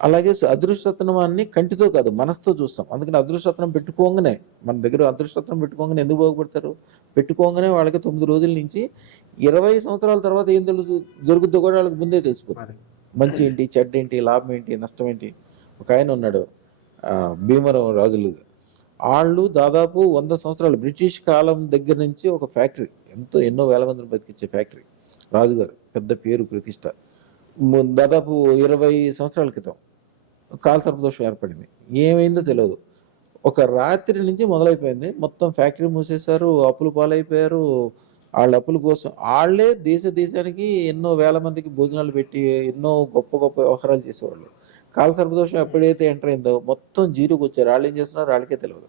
అలాగే అదృష్టరత్నాన్ని కంటితో కాదు మనసుతో చూస్తాం. అందుకని అదృష్టరత్నం పెట్టుకోగానే, మన దగ్గర అదృష్టరత్నం పెట్టుకోగానే ఎందుకు బాగుపడతారు? పెట్టుకోగానే వాళ్ళకి 9 రోజుల నుంచి 20 సంవత్సరాల తర్వాత ఏం తెలుసు జరుగుద్దో కూడా వాళ్ళకి ముందే తెలిసిపోతుంది. మంచి ఏంటి, చెడ్డ ఏంటి, లాభం ఏంటి, నష్టం ఏంటి. ఒక ఆయన ఉన్నాడు భీమవరం రాజులు, వాళ్ళు దాదాపు 100 సంవత్సరాలు బ్రిటిష్ కాలం దగ్గర నుంచి ఒక ఫ్యాక్టరీ, ఎన్నో వేల మందిని బతికించే ఫ్యాక్టరీ, రాజుగారు పెద్ద పేరు ప్రతిష్ట. దాదాపు 20 సంవత్సరాల క్రితం కాల సర్పదోషం ఏర్పడింది. ఏమైందో తెలియదు. ఒక రాత్రి నుంచి మొదలైపోయింది. మొత్తం ఫ్యాక్టరీ మూసేశారు, అప్పులు పాలైపోయారు. వాళ్ళ అప్పుల కోసం వాళ్ళే దేశానికి ఎన్నో వేల మందికి భోజనాలు పెట్టి ఎన్నో గొప్ప గొప్ప వ్యవహారాలు చేసేవాళ్ళు. కాల సర్పదోషం ఎప్పుడైతే ఎంటర్ అయిందో మొత్తం జీరోకి వచ్చారు. వాళ్ళు ఏం చేస్తున్నారో వాళ్ళకే తెలియదు,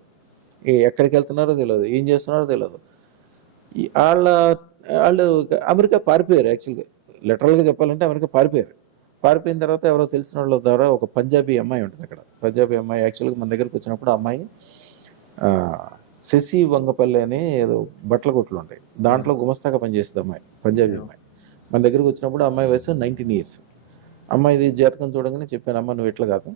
ఎక్కడికి వెళ్తున్నారో తెలియదు, ఏం చేస్తున్నారో తెలియదు. వాళ్ళు అమెరికా పారిపోయారు. యాక్చువల్గా లిటరల్గా చెప్పాలంటే అమెరికా పారిపోయిన తర్వాత ఎవరో తెలిసిన వాళ్ళ ద్వారా ఒక పంజాబీ అమ్మాయి ఉంటుంది అక్కడ. పంజాబీ అమ్మాయి యాక్చువల్గా మన దగ్గరకు వచ్చినప్పుడు అమ్మాయి శశి వంగపల్లి అని ఏదో బట్టల కొట్లు ఉంటాయి, దాంట్లో గుమస్తాగా పనిచేస్తుంది అమ్మాయి, పంజాబీ అమ్మాయి. మన దగ్గరకు వచ్చినప్పుడు అమ్మాయి వయసు 19 years. అమ్మాయిది జాతకం చూడగానే చెప్పాను, అమ్మ నువ్వు ఇట్లా కాదు,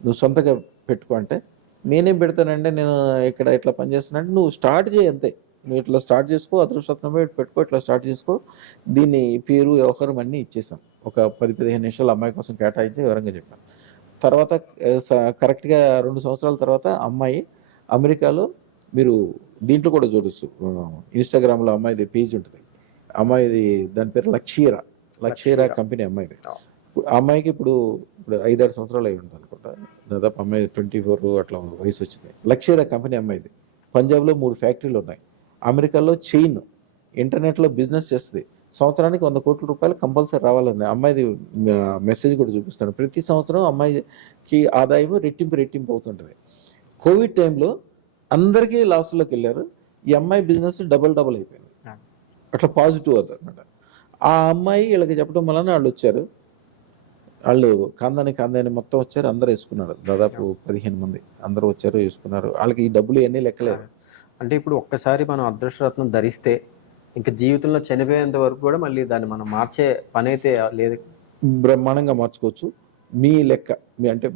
నువ్వు సొంతగా పెట్టుకో అంటే, నేనేం పెడతానంటే నేను ఇక్కడ ఇట్లా పనిచేస్తానంటే నువ్వు స్టార్ట్ చేయి అంతే, నువ్వు ఇట్లా స్టార్ట్ చేసుకో, అదృష్టరత్నం పెట్టుకో, ఇట్లా స్టార్ట్ చేసుకో. దీన్ని పేరు వ్యవహారం అన్నీ ఇచ్చేసాం. ఒక 10-15 నిమిషాలు అమ్మాయి కోసం కేటాయించి వివరంగా చెప్పాను. తర్వాత కరెక్ట్గా 2 సంవత్సరాల తర్వాత అమ్మాయి అమెరికాలో, మీరు దీంట్లో కూడా చూడొచ్చు, ఇన్స్టాగ్రామ్లో అమ్మాయిది పేజ్ ఉంటుంది. అమ్మాయిది దాని పేరు లక్షీరా కంపెనీ అమ్మాయిది. అమ్మాయికి ఇప్పుడు 5-6 సంవత్సరాలు అయి ఉంటుంది అనుకుంటా. దాదాపు అమ్మాయి 24 అట్లా వయసు వచ్చింది. లక్షీరా కంపెనీ అమ్మాయిది. పంజాబ్లో 3 ఫ్యాక్టరీలు ఉన్నాయి. అమెరికాలో చైన్ ఇంటర్నెట్లో బిజినెస్ చేస్తుంది. సంవత్సరానికి 100 కోట్ల రూపాయలు కంపల్సరీ రావాలని అమ్మాయిది మెసేజ్ కూడా చూపిస్తాను. ప్రతి సంవత్సరం అమ్మాయికి ఆదాయం రెట్టింపు అవుతుంటుంది. కోవిడ్ టైంలో అందరికీ లాస్లోకి వెళ్ళారు. ఈ అమ్మాయి బిజినెస్ డబల్ అయిపోయింది. అట్లా పాజిటివ్ అవుతుంది అనమాట. ఆ అమ్మాయి వీళ్ళకి చెప్పడం వలన వాళ్ళు వచ్చారు. వాళ్ళు కాందాని మొత్తం వచ్చారు, అందరూ వేసుకున్నారు. దాదాపు 15 మంది అందరూ వచ్చారు, వేసుకున్నారు. వాళ్ళకి ఈ డబ్బులు ఇవన్నీ లెక్కలేదు. అంటే ఇప్పుడు ఒక్కసారి మనం అదృష్టరత్నం ధరిస్తే ఇంకా జీవితంలో చనిపోయేంత వరకు కూడా మళ్ళీ దాన్ని మనం మార్చే పని అయితే లేదు. బ్రహ్మాండంగా మార్చుకోవచ్చు. మీ లెక్క, అంటే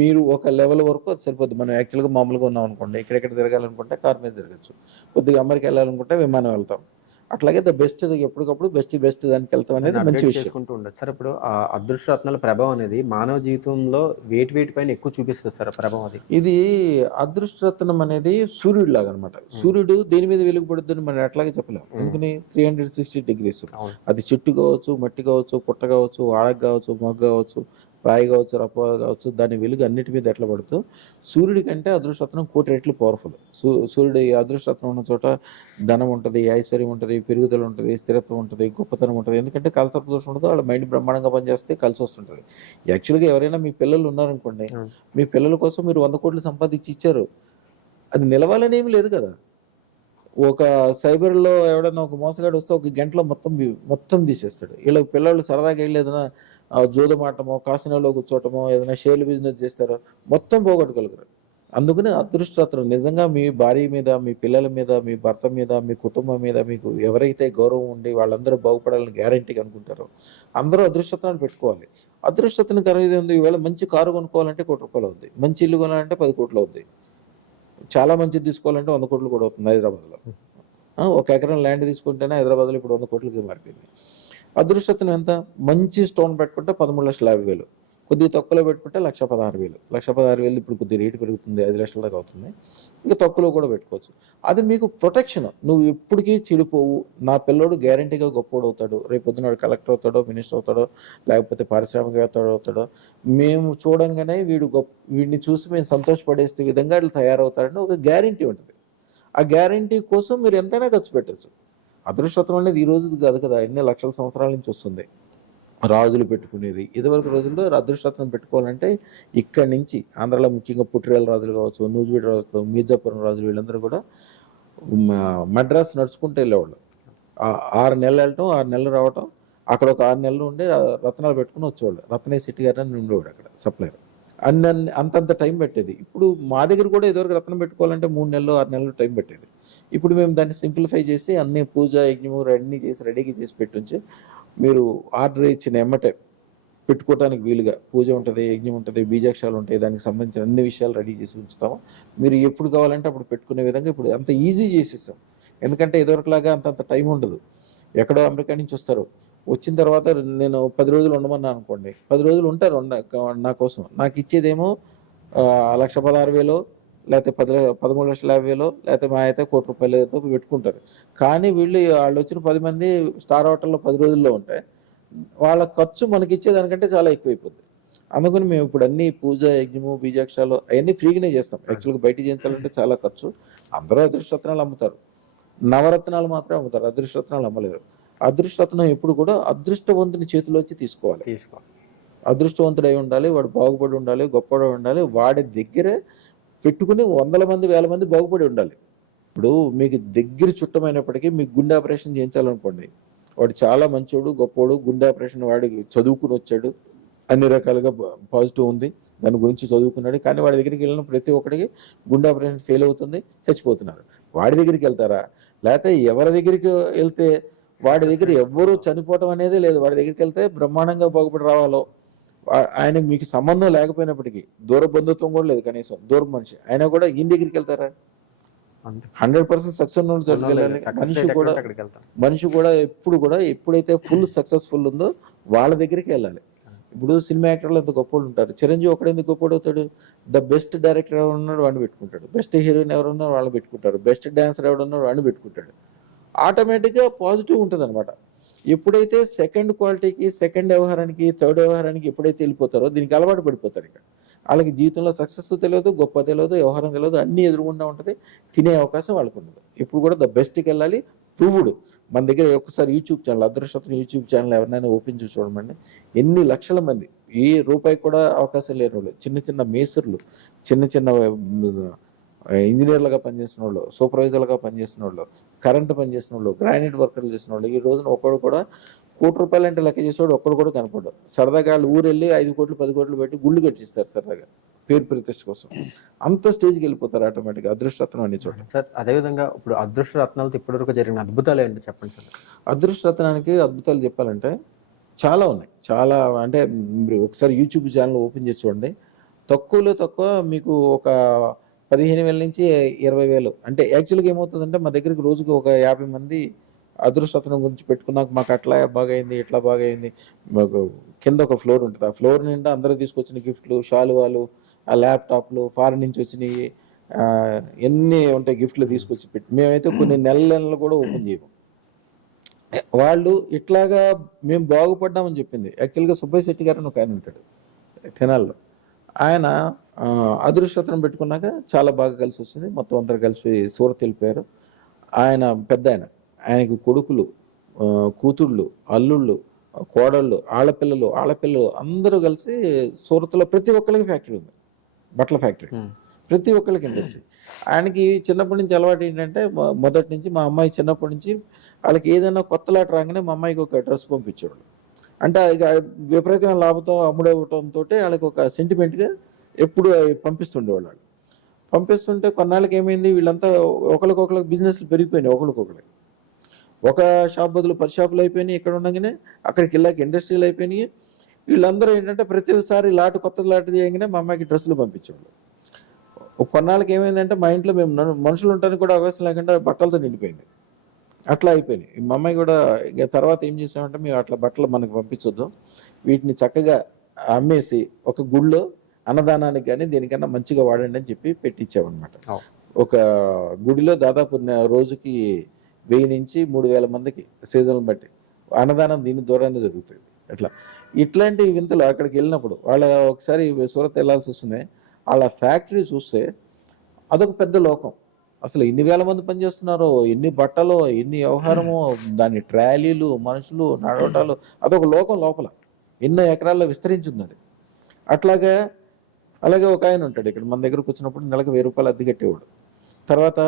మీరు ఒక లెవెల్ వరకు అది సరిపోద్ది. మనం యాక్చువల్గా మామూలుగా ఉన్నాం అనుకోండి, ఎక్కడెక్కడ తిరగాలనుకుంటే కార్ మీద తిరగచ్చు, కొద్దిగా అమెరికా వెళ్ళాలనుకుంటే విమానం వెళ్తాం. అట్లాగే ద బెస్ట్ ఎప్పటికప్పుడు బెస్ట్ దానికి వెళ్తాం అనేది మంచి విషయం. చేసుకుంటూ ఉండదు సార్. ఇప్పుడు ఆ అదృష్టరత్నాల ప్రభావం అనేది మానవ జీవితంలో వేటి పైన ఎక్కువ చూపిస్తుంది సార్ ప్రభావం? అది ఇది అదృష్టరత్నం అనేది సూర్యుడు లాగా అనమాట. సూర్యుడు దేని మీద వెలుగుపడుద్దని మనం అట్లాగే చెప్పలేము. ఎందుకని 360 degrees, అది చెట్టు కావచ్చు, మట్టి కావచ్చు, పుట్ట కావచ్చు, ఆడక కావచ్చు, మొగ్గ కావచ్చు, రాయి కావచ్చు, రప్ప కావచ్చు, దాని వెలుగు అన్నిటి మీద ఎట్లా పడుతూ, సూర్యుడి కంటే అదృష్టరత్నం 1,000 రెట్లు పవర్ఫుల్. సూర్యుడు అదృష్టరత్నం ఉన్న చోట ధనం ఉంటుంది, ఐశ్వర్యం ఉంటుంది, పెరుగుదల ఉంటుంది, స్థిరత్వం ఉంటుంది, గొప్పతనం ఉంటుంది. ఎందుకంటే కలసర్పదోషం ఉంటుంది, వాళ్ళ మైండ్ బ్రహ్మాండంగా పనిచేస్తే కలిసి వస్తుంటుంది. యాక్చువల్గా ఎవరైనా మీ పిల్లలు ఉన్నారనుకోండి, మీ పిల్లల కోసం మీరు 100 కోట్లు సంపాదించి ఇచ్చారు, అది నిలవాలని ఏమి లేదు కదా. ఒక సైబర్లో ఎవడన్నా ఒక మోసగాడు వస్తే 1 గంటలో మొత్తం తీసేస్తాడు. వీళ్ళ పిల్లలు సరదాగా వెళ్ళి ఏదైనా జూదం ఆటమో, కాసినోలో కూర్చోటమో, ఏదైనా షేర్లు బిజినెస్ చేస్తారో మొత్తం పోగొట్టుకోగలరు. అందుకని అదృష్టరత్నం నిజంగా మీ భార్య మీద, మీ పిల్లల మీద, మీ భర్త మీద, మీ కుటుంబం మీద మీకు ఎవరైతే గౌరవం ఉండి వాళ్ళందరూ బాగుపడాలని గ్యారంటీగా అనుకుంటారో అందరూ అదృష్టరత్నాలు పెట్టుకోవాలి. అదృష్టరత్నం ఖరీదు ఉంది. ఈవేళ మంచి కారు కొనుక్కోవాలంటే 1 కోటి రూపాయలు అవుద్ది, మంచి ఇల్లు కొనాలంటే 10 కోట్లు అవుద్ది, చాలా మంచిది తీసుకోవాలంటే 100 కోట్లు కూడా అవుతుంది. హైదరాబాద్లో 1 ఎకరం ల్యాండ్ తీసుకుంటేనే హైదరాబాద్లో ఇప్పుడు 100 కోట్లకి మారిపోయింది. అదృష్టరత్నం ఎంత? మంచి స్టోన్ పెట్టుకుంటే 13,50,000, కొద్దిగా తక్కువలో పెట్టుకుంటే 1,16,000. 1,16,000 ఇప్పుడు కొద్ది రేటు పెరుగుతుంది, 5 లక్షల దాకా అవుతుంది. ఇంకా తక్కువలో కూడా పెట్టుకోవచ్చు. అది మీకు ప్రొటెక్షన్. నువ్వు ఎప్పటికీ చెడిపోవు. నా పిల్లోడు గ్యారంటీగా గొప్పోడు అవుతాడు, రేపు పొద్దున కలెక్టర్ అవుతాడో, మినిస్టర్ అవుతాడో, లేకపోతే పారిశ్రామికవేత్త అవుతాడో, మేము చూడంగానే వీడిని చూసి మేము సంతోషపడేస్తే విధంగా వాళ్ళు తయారవుతారని ఒక గ్యారంటీ ఉంటుంది. ఆ గ్యారంటీ కోసం మీరు ఎంతైనా ఖర్చు పెట్టచ్చు. అదృష్టరత్నం అనేది ఈ రోజు కాదు కదా, ఎన్ని లక్షల సంవత్సరాల నుంచి వస్తుంది. రాజులు పెట్టుకునేది. ఇదివరకు రోజుల్లో అదృష్టరత్నం పెట్టుకోవాలంటే ఇక్కడి నుంచి ఆంధ్రాలో ముఖ్యంగా పుట్టిరేల రాజులు కావచ్చు, నూజివీడు రాజులు, మీర్జాపురం రాజులు, వీళ్ళందరూ కూడా మద్రాస్ నడుచుకుంటూ వెళ్ళేవాళ్ళు. 6 నెలలు వెళ్ళటం, 6 నెలలు రావటం, అక్కడ ఒక 6 నెలలు ఉండి రత్నాలు పెట్టుకుని వచ్చేవాళ్ళు. రత్నే శెట్టి గారు అని ఉండేవాడు అక్కడ సప్లైర్. అంతంత టైం పెట్టేది. ఇప్పుడు మా దగ్గర కూడా ఇదివరకు రత్నం పెట్టుకోవాలంటే 3 నెలలు 6 నెలలు టైం పెట్టేది. ఇప్పుడు మేము దాన్ని సింప్లిఫై చేసి అన్ని పూజ యజ్ఞము అన్నీ చేసి రెడీగా చేసి పెట్టుంచి మీరు ఆర్డర్ ఇచ్చిన ఎమ్మటే పెట్టుకోవడానికి వీలుగా పూజ ఉంటుంది, యజ్ఞం ఉంటుంది, బీజాక్షాలు ఉంటాయి, దానికి సంబంధించిన అన్ని విషయాలు రెడీ చేసి ఉంచుతాము. మీరు ఎప్పుడు కావాలంటే అప్పుడు పెట్టుకునే విధంగా ఇప్పుడు అంత ఈజీ చేసేసాం. ఎందుకంటే ఇదివరకులాగా అంతంత టైం ఉండదు. ఎక్కడో అమెరికా నుంచి వస్తారు. వచ్చిన తర్వాత నేను 10 రోజులు ఉండమన్నా అనుకోండి, 10 రోజులు ఉంటారు నా కోసం. నాకు ఇచ్చేదేమో 1,16,000 లేకపోతే 13,50,000 లేకపోతే మా అయితే ₹1,00,00,000 పెట్టుకుంటారు. కానీ వాళ్ళు వచ్చిన 10 మంది స్టార్ హోటల్లో 10 రోజుల్లో ఉంటే వాళ్ళ ఖర్చు మనకి ఇచ్చేదానికంటే చాలా ఎక్కువైపోద్ది. అందుకని మేము ఇప్పుడు అన్ని పూజ, యజ్ఞము, బీజాక్షరాలు అవన్నీ ఫ్రీగానే చేస్తాం. యాక్చువల్గా బయట చేయించాలంటే చాలా ఖర్చు. అందరూ అదృష్టరత్నాలు అమ్ముతారు, నవరత్నాలు మాత్రమే అమ్ముతారు, అదృష్టరత్నాలు అమ్మలేరు. అదృష్టరత్నం ఎప్పుడు కూడా అదృష్టవంతుని చేతిలోంచి తీసుకోవాలి. అదృష్టవంతుడై ఉండాలి, వాడు బాగుపడి ఉండాలి, గొప్పగా ఉండాలి, వాడి దగ్గరే పెట్టుకుని 100 మంది 1000 మంది బాగుపడి ఉండాలి. ఇప్పుడు మీకు దగ్గర చుట్టమైనప్పటికీ మీకు గుండె ఆపరేషన్ చేయించాలనుకోండి, వాడు చాలా మంచోడు, గొప్పోడు, గుండె ఆపరేషన్ వాడికి చదువుకుని వచ్చాడు, అన్ని రకాలుగా పాజిటివ్ ఉంది, దాని గురించి చదువుకున్నాడు. కానీ వాడి దగ్గరికి వెళ్ళిన ప్రతి ఒక్కడికి గుండె ఆపరేషన్ ఫెయిల్ అవుతుంది, చచ్చిపోతున్నారు. వాడి దగ్గరికి వెళ్తారా? లేకపోతే ఎవరి దగ్గరికి వెళ్తే వాడి దగ్గర ఎవ్వరూ చనిపోవటం అనేది లేదు. వాడి దగ్గరికి వెళ్తే బ్రహ్మాండంగా బాగుపడి రావాలో, ఆయనకు మీకు సంబంధం లేకపోయినప్పటికీ, దూర బంధుత్వం కూడా లేదు, కనీసం దూరం మనిషి అయినా కూడా ఈయన దగ్గరికి వెళ్తారా? 100% సక్సెస్ ఉన్న మనిషి కూడా ఎప్పుడు కూడా ఎప్పుడైతే ఫుల్ సక్సెస్ఫుల్ ఉందో వాళ్ళ దగ్గరికి వెళ్ళాలి. ఇప్పుడు సినిమా యాక్టర్లు ఎంత గొప్పలు ఉంటారు. చిరంజీవి ఒకడు ఎందుకు గొప్పడు అవుతాడు? ద బెస్ట్ డైరెక్టర్ ఎవరు ఉన్నాడు వాడిని పెట్టుకుంటాడు, బెస్ట్ హీరోయిన్ ఎవరు ఉన్నారో వాళ్ళని పెట్టుకుంటారు, బెస్ట్ డాన్సర్ ఎవరు ఉన్నారో వాడిని పెట్టుకుంటాడు. ఆటోమేటిక్గా పాజిటివ్ ఉంటుంది అనమాట. ఎప్పుడైతే సెకండ్ క్వాలిటీకి, సెకండ్ వ్యవహారానికి, థర్డ్ వ్యవహారానికి ఎప్పుడైతే వెళ్ళిపోతారో దీనికి అలవాటు పడిపోతారు. ఇక వాళ్ళకి జీవితంలో సక్సెస్ తెలియదు, గొప్ప తెలియదు, వ్యవహారం తెలియదు, అన్నీ ఎదురుగుండా ఉంటుంది, తినే అవకాశం వాళ్ళకు ఉండదు. ఇప్పుడు కూడా ద బెస్ట్కి వెళ్ళాలి. ప్రూవ్డ్ మన దగ్గర ఒకసారి యూట్యూబ్ ఛానల్, అదృష్టం యూట్యూబ్ ఛానల్ ఎవరినైనా ఓపెన్ చేసి చూడమండి, ఎన్ని లక్షల మంది, ఏ రూపాయి కూడా అవకాశం లేని వాళ్ళు, చిన్న చిన్న మేసర్లు, చిన్న చిన్న ఇంజనీర్లుగా పనిచేసిన వాళ్ళు, సూపర్వైజర్లుగా పనిచేసిన వాళ్ళు, కరెంటు పనిచేసిన వాళ్ళు, గ్రానైట్ వర్కర్లు చేసిన వాళ్ళు, ఈ రోజున ఒక్కడు కూడా ₹1,00,00,000 అంటే లెక్క చేసేవాడు ఒక్కడు కూడా కనపడ్డాడు. సరదాగా వాళ్ళు ఊరు వెళ్ళి 5 కోట్లు 10 కోట్లు పెట్టి గుళ్ళు కట్టిస్తారు సరదాగా, పేరు ప్రతిష్ట కోసం. అంత స్టేజ్కి వెళ్ళిపోతారు ఆటోమేటిక్గా అదృష్టరత్నం అనే చోట. సార్, అదేవిధంగా ఇప్పుడు అదృష్ట రత్నాలతో ఇప్పటివరకు జరిగిన అద్భుతాలు ఏంటి చెప్పండి సార్? అదృష్టరత్నానికి అద్భుతాలు చెప్పాలంటే చాలా ఉన్నాయి. చాలా అంటే మీరు ఒకసారి యూట్యూబ్ ఛానల్ ఓపెన్ చేసి చూడండి. తక్కువలో తక్కువ మీకు ఒక 15,000 నుంచి 20,000 అంటే యాక్చువల్గా ఏమవుతుందంటే మా దగ్గరికి రోజుకి ఒక 50 మంది అదృష్టరత్నం గురించి పెట్టుకున్నాక మాకు అట్లా బాగైంది, ఇట్లా బాగైంది. మాకు కింద ఒక ఫ్లోర్ ఉంటుంది, ఆ ఫ్లోర్ నిండా అందరూ తీసుకొచ్చిన గిఫ్ట్లు, శాలువాలు, ఆ ల్యాప్టాప్లు, ఫారెన్ నుంచి వచ్చినవి, ఎన్ని ఉంటాయి గిఫ్ట్లు తీసుకొచ్చి పెట్టి, మేమైతే కొన్ని నెలలు కూడా ఓపెన్ చేయము. వాళ్ళు ఇట్లాగా మేము బాగుపడ్డామని చెప్పింది యాక్చువల్గా సుబ్బయ్య శెట్టి గారు అని ఒక ఆయన ఉంటాడు తెనాల్లో. ఆయన అదృష్టరత్నం పెట్టుకున్నాక చాలా బాగా కలిసి వస్తుంది. మొత్తం అందరు కలిసి సూరత్ వెళ్ళిపోయారు. ఆయన పెద్ద ఆయనకి కొడుకులు, కూతుళ్ళు, అల్లుళ్ళు, కోడళ్ళు, ఆడపిల్లలు అందరూ కలిసి సూరత్లో ప్రతి ఒక్కరికి ఫ్యాక్టరీ ఉంది, బట్టల ఫ్యాక్టరీ, ప్రతి ఒక్కరికి ఇండస్ట్రీ. ఆయనకి చిన్నప్పటి నుంచి అలవాటు ఏంటంటే, మొదటి నుంచి మా అమ్మాయి చిన్నప్పటి నుంచి వాళ్ళకి ఏదైనా కొత్త లాట రాగానే మా అమ్మాయికి ఒక డ్రెస్ పంపించేవాళ్ళు. అంటే ఇక విపరీతమైన లాభంతో అమ్ముడవటంతో వాళ్ళకి ఒక సెంటిమెంట్గా ఎప్పుడు పంపిస్తుండేవాళ్ళు. పంపిస్తుంటే కొన్నాళ్ళకి ఏమైంది, వీళ్ళంతా ఒకరికొకరికి బిజినెస్లు పెరిగిపోయినాయి. ఒకరికొకరికి ఒక షాప్ బదులు 10 షాపులు అయిపోయినాయి. ఇక్కడ ఉండగానే అక్కడికి వెళ్ళాక ఇండస్ట్రీలు అయిపోయినాయి. వీళ్ళందరూ ఏంటంటే ప్రతిసారి కొత్త లాట్ చేయగానే మా అమ్మాయికి డ్రెస్సులు పంపించేవాళ్ళు. కొన్నాళ్ళకి ఏమైందంటే మా ఇంట్లో మేము మనుషులు ఉండడానికి కూడా అవకాశం లేకుండా బట్టలతో నిండిపోయింది. అట్లా అయిపోయినాయి. మా అమ్మాయి కూడా ఇక తర్వాత ఏం చేసామంటే, మేము అట్లా బట్టలు మనకు పంపించొద్దు, వీటిని చక్కగా అమ్మేసి ఒక గుళ్ళో అన్నదానానికి కానీ దేనికన్నా మంచిగా వాడండి అని చెప్పి పెట్టించామన్నమాట. ఒక గుడిలో దాదాపు రోజుకి 1000 నుంచి 3,000 మందికి సీజన్ బట్టి అన్నదానం దీని ద్వారానే జరుగుతుంది. ఇట్లాంటి వింతలు అక్కడికి వెళ్ళినప్పుడు వాళ్ళ ఒకసారి సూరత్ వెళ్ళాల్సి వస్తుంది. వాళ్ళ ఫ్యాక్టరీ చూస్తే అదొక పెద్ద లోకం. అసలు ఎన్ని వేల మంది పనిచేస్తున్నారో, ఎన్ని బట్టలో, ఎన్ని వ్యవహారమో, దాని ట్రాలీలు, మనుషులు, నడవటాలు, అదొక లోకం లోపల ఎన్నో ఎకరాల్లో విస్తరించింది అది. అలాగే ఒక ఆయన ఉంటాడు ఇక్కడ మన దగ్గరకు వచ్చినప్పుడు నెలకు ₹1000 అద్దె కట్టేవాడు. తర్వాత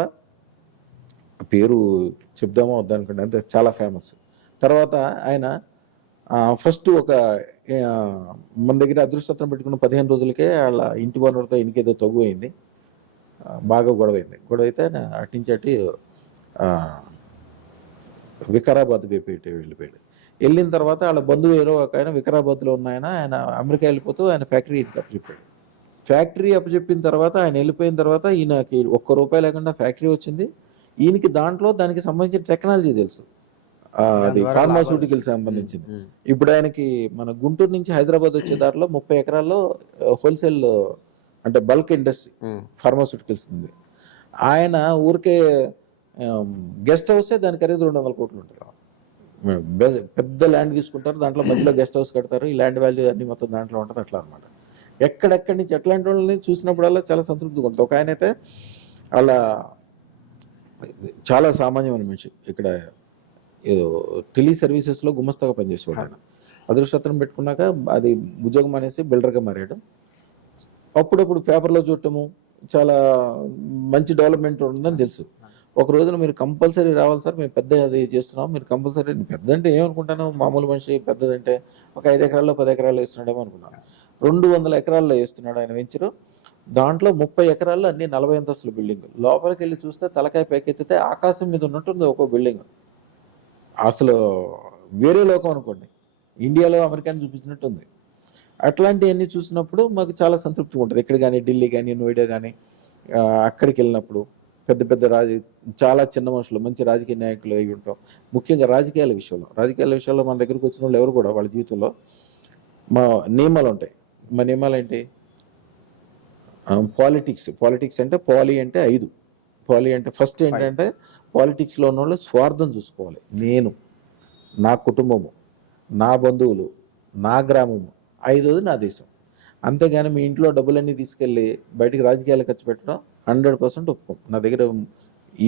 పేరు చెప్దామో వద్దనుకోండి, అంతే, చాలా ఫేమస్. తర్వాత ఆయన ఫస్ట్ మన దగ్గర అదృష్టరత్నం పెట్టుకున్న 15 రోజులకే వాళ్ళ ఇంటి ఓనర్తో ఇంకేదో తగ్గు అయింది, బాగా గొడవైంది. గొడవైతే ఆయన అట్నుంచి వికారాబాద్ వెళ్ళిపోయాడు. వెళ్ళిన తర్వాత వాళ్ళ బంధువు ఎవరో ఒక ఆయన వికారాబాద్లో ఉన్న ఆయన అమెరికా వెళ్ళిపోతూ ఆయన ఫ్యాక్టరీ అప్పచెప్పాడు. ఫ్యాక్టరీ అప్పచెప్పిన తర్వాత ఆయన వెళ్ళిపోయిన తర్వాత ఈయనకి ₹1 లేకుండా ఫ్యాక్టరీ వచ్చింది. ఈయనకి దానికి సంబంధించిన టెక్నాలజీ తెలుసు. అది ఫార్మాస్యూటికల్ సంబంధించింది. ఇప్పుడు ఆయనకి మన గుంటూరు నుంచి హైదరాబాద్ వచ్చే దారిలో 30 ఎకరాల్లో హోల్సేల్ అంటే బల్క్ ఇండస్ట్రీ ఫార్మాస్యూటికల్స్ ఉంది. ఆయన ఊరికే గెస్ట్ హౌసే దాని ఖరీదు 200 కోట్లు ఉంటుంది. పెద్ద ల్యాండ్ తీసుకుంటారు, దాంట్లో మధ్యలో గెస్ట్ హౌస్ కడతారు, ఈ ల్యాండ్ వాల్యూ అన్ని మొత్తం దాంట్లో ఉంటుంది. అట్లా అనమాట. ఎక్కడెక్కడి నుంచి ఎట్లాంటి వాళ్ళని చూసినప్పుడల్లా చాలా సంతృప్తిగా ఉంటుంది. ఒక ఆయన అయితే అలా చాలా సామాన్యమైన మనిషి, ఇక్కడ ఏదో టెలి సర్వీసెస్లో గుమస్తాగా పనిచేసేవాడు ఆయన. అదృష్టం పెట్టుకున్నాక అది ఉద్యోగం అనేసి బిల్డర్గా మారాడు. అప్పుడప్పుడు పేపర్లో చూడటము, చాలా మంచి డెవలప్మెంట్ ఉందని తెలుసు. ఒక రోజున మీరు కంపల్సరీ రావాలి సార్, మేము పెద్ద అది చేస్తున్నాం, మీరు కంపల్సరీ. పెద్ద అంటే ఏమనుకుంటాను, మామూలు మనిషి. పెద్దదంటే ఒక 5 ఎకరాల్లో 10 ఎకరాల్లో వేస్తున్నాడేమో అనుకున్నాను. 200 ఎకరాల్లో వేస్తున్నాడు ఆయన వెంచరు. దాంట్లో 30 ఎకరాల్లో అన్ని 40 అంతస్తుల బిల్డింగ్. లోపలికి వెళ్ళి చూస్తే తలకాయ పైకెత్తితే ఆకాశం మీద ఉన్నట్టుంది ఒక్కో బిల్డింగ్. అసలు వేరే లోకం అనుకోండి, ఇండియాలో అమెరికాని చూపించినట్టుంది. అట్లాంటివన్నీ చూసినప్పుడు మాకు చాలా సంతృప్తిగా ఉంటుంది. ఇక్కడ కానీ ఢిల్లీ కానీ నోయిడా కానీ అక్కడికి వెళ్ళినప్పుడు పెద్ద పెద్ద చాలా చిన్న మనుషులు, మంచి రాజకీయ నాయకులు అయి ఉంటాం. ముఖ్యంగా రాజకీయాల విషయంలో మన దగ్గరకు వచ్చిన వాళ్ళు ఎవరు కూడా వాళ్ళ జీవితంలో మా నియమాలు ఉంటాయి. మా నియమాలు ఏంటి? పాలిటిక్స్ అంటే పాలి అంటే 5. పాలి అంటే ఫస్ట్ ఏంటంటే పాలిటిక్స్లో ఉన్న వాళ్ళు స్వార్థం చూసుకోవాలి. నేను, నా కుటుంబము, నా బంధువులు, నా గ్రామము, 5వది నా దేశం. అంతేగాని మీ ఇంట్లో డబ్బులన్నీ తీసుకెళ్ళి బయటికి రాజకీయాలు ఖర్చు పెట్టడం 100% ఒప్పుకోం. నా దగ్గర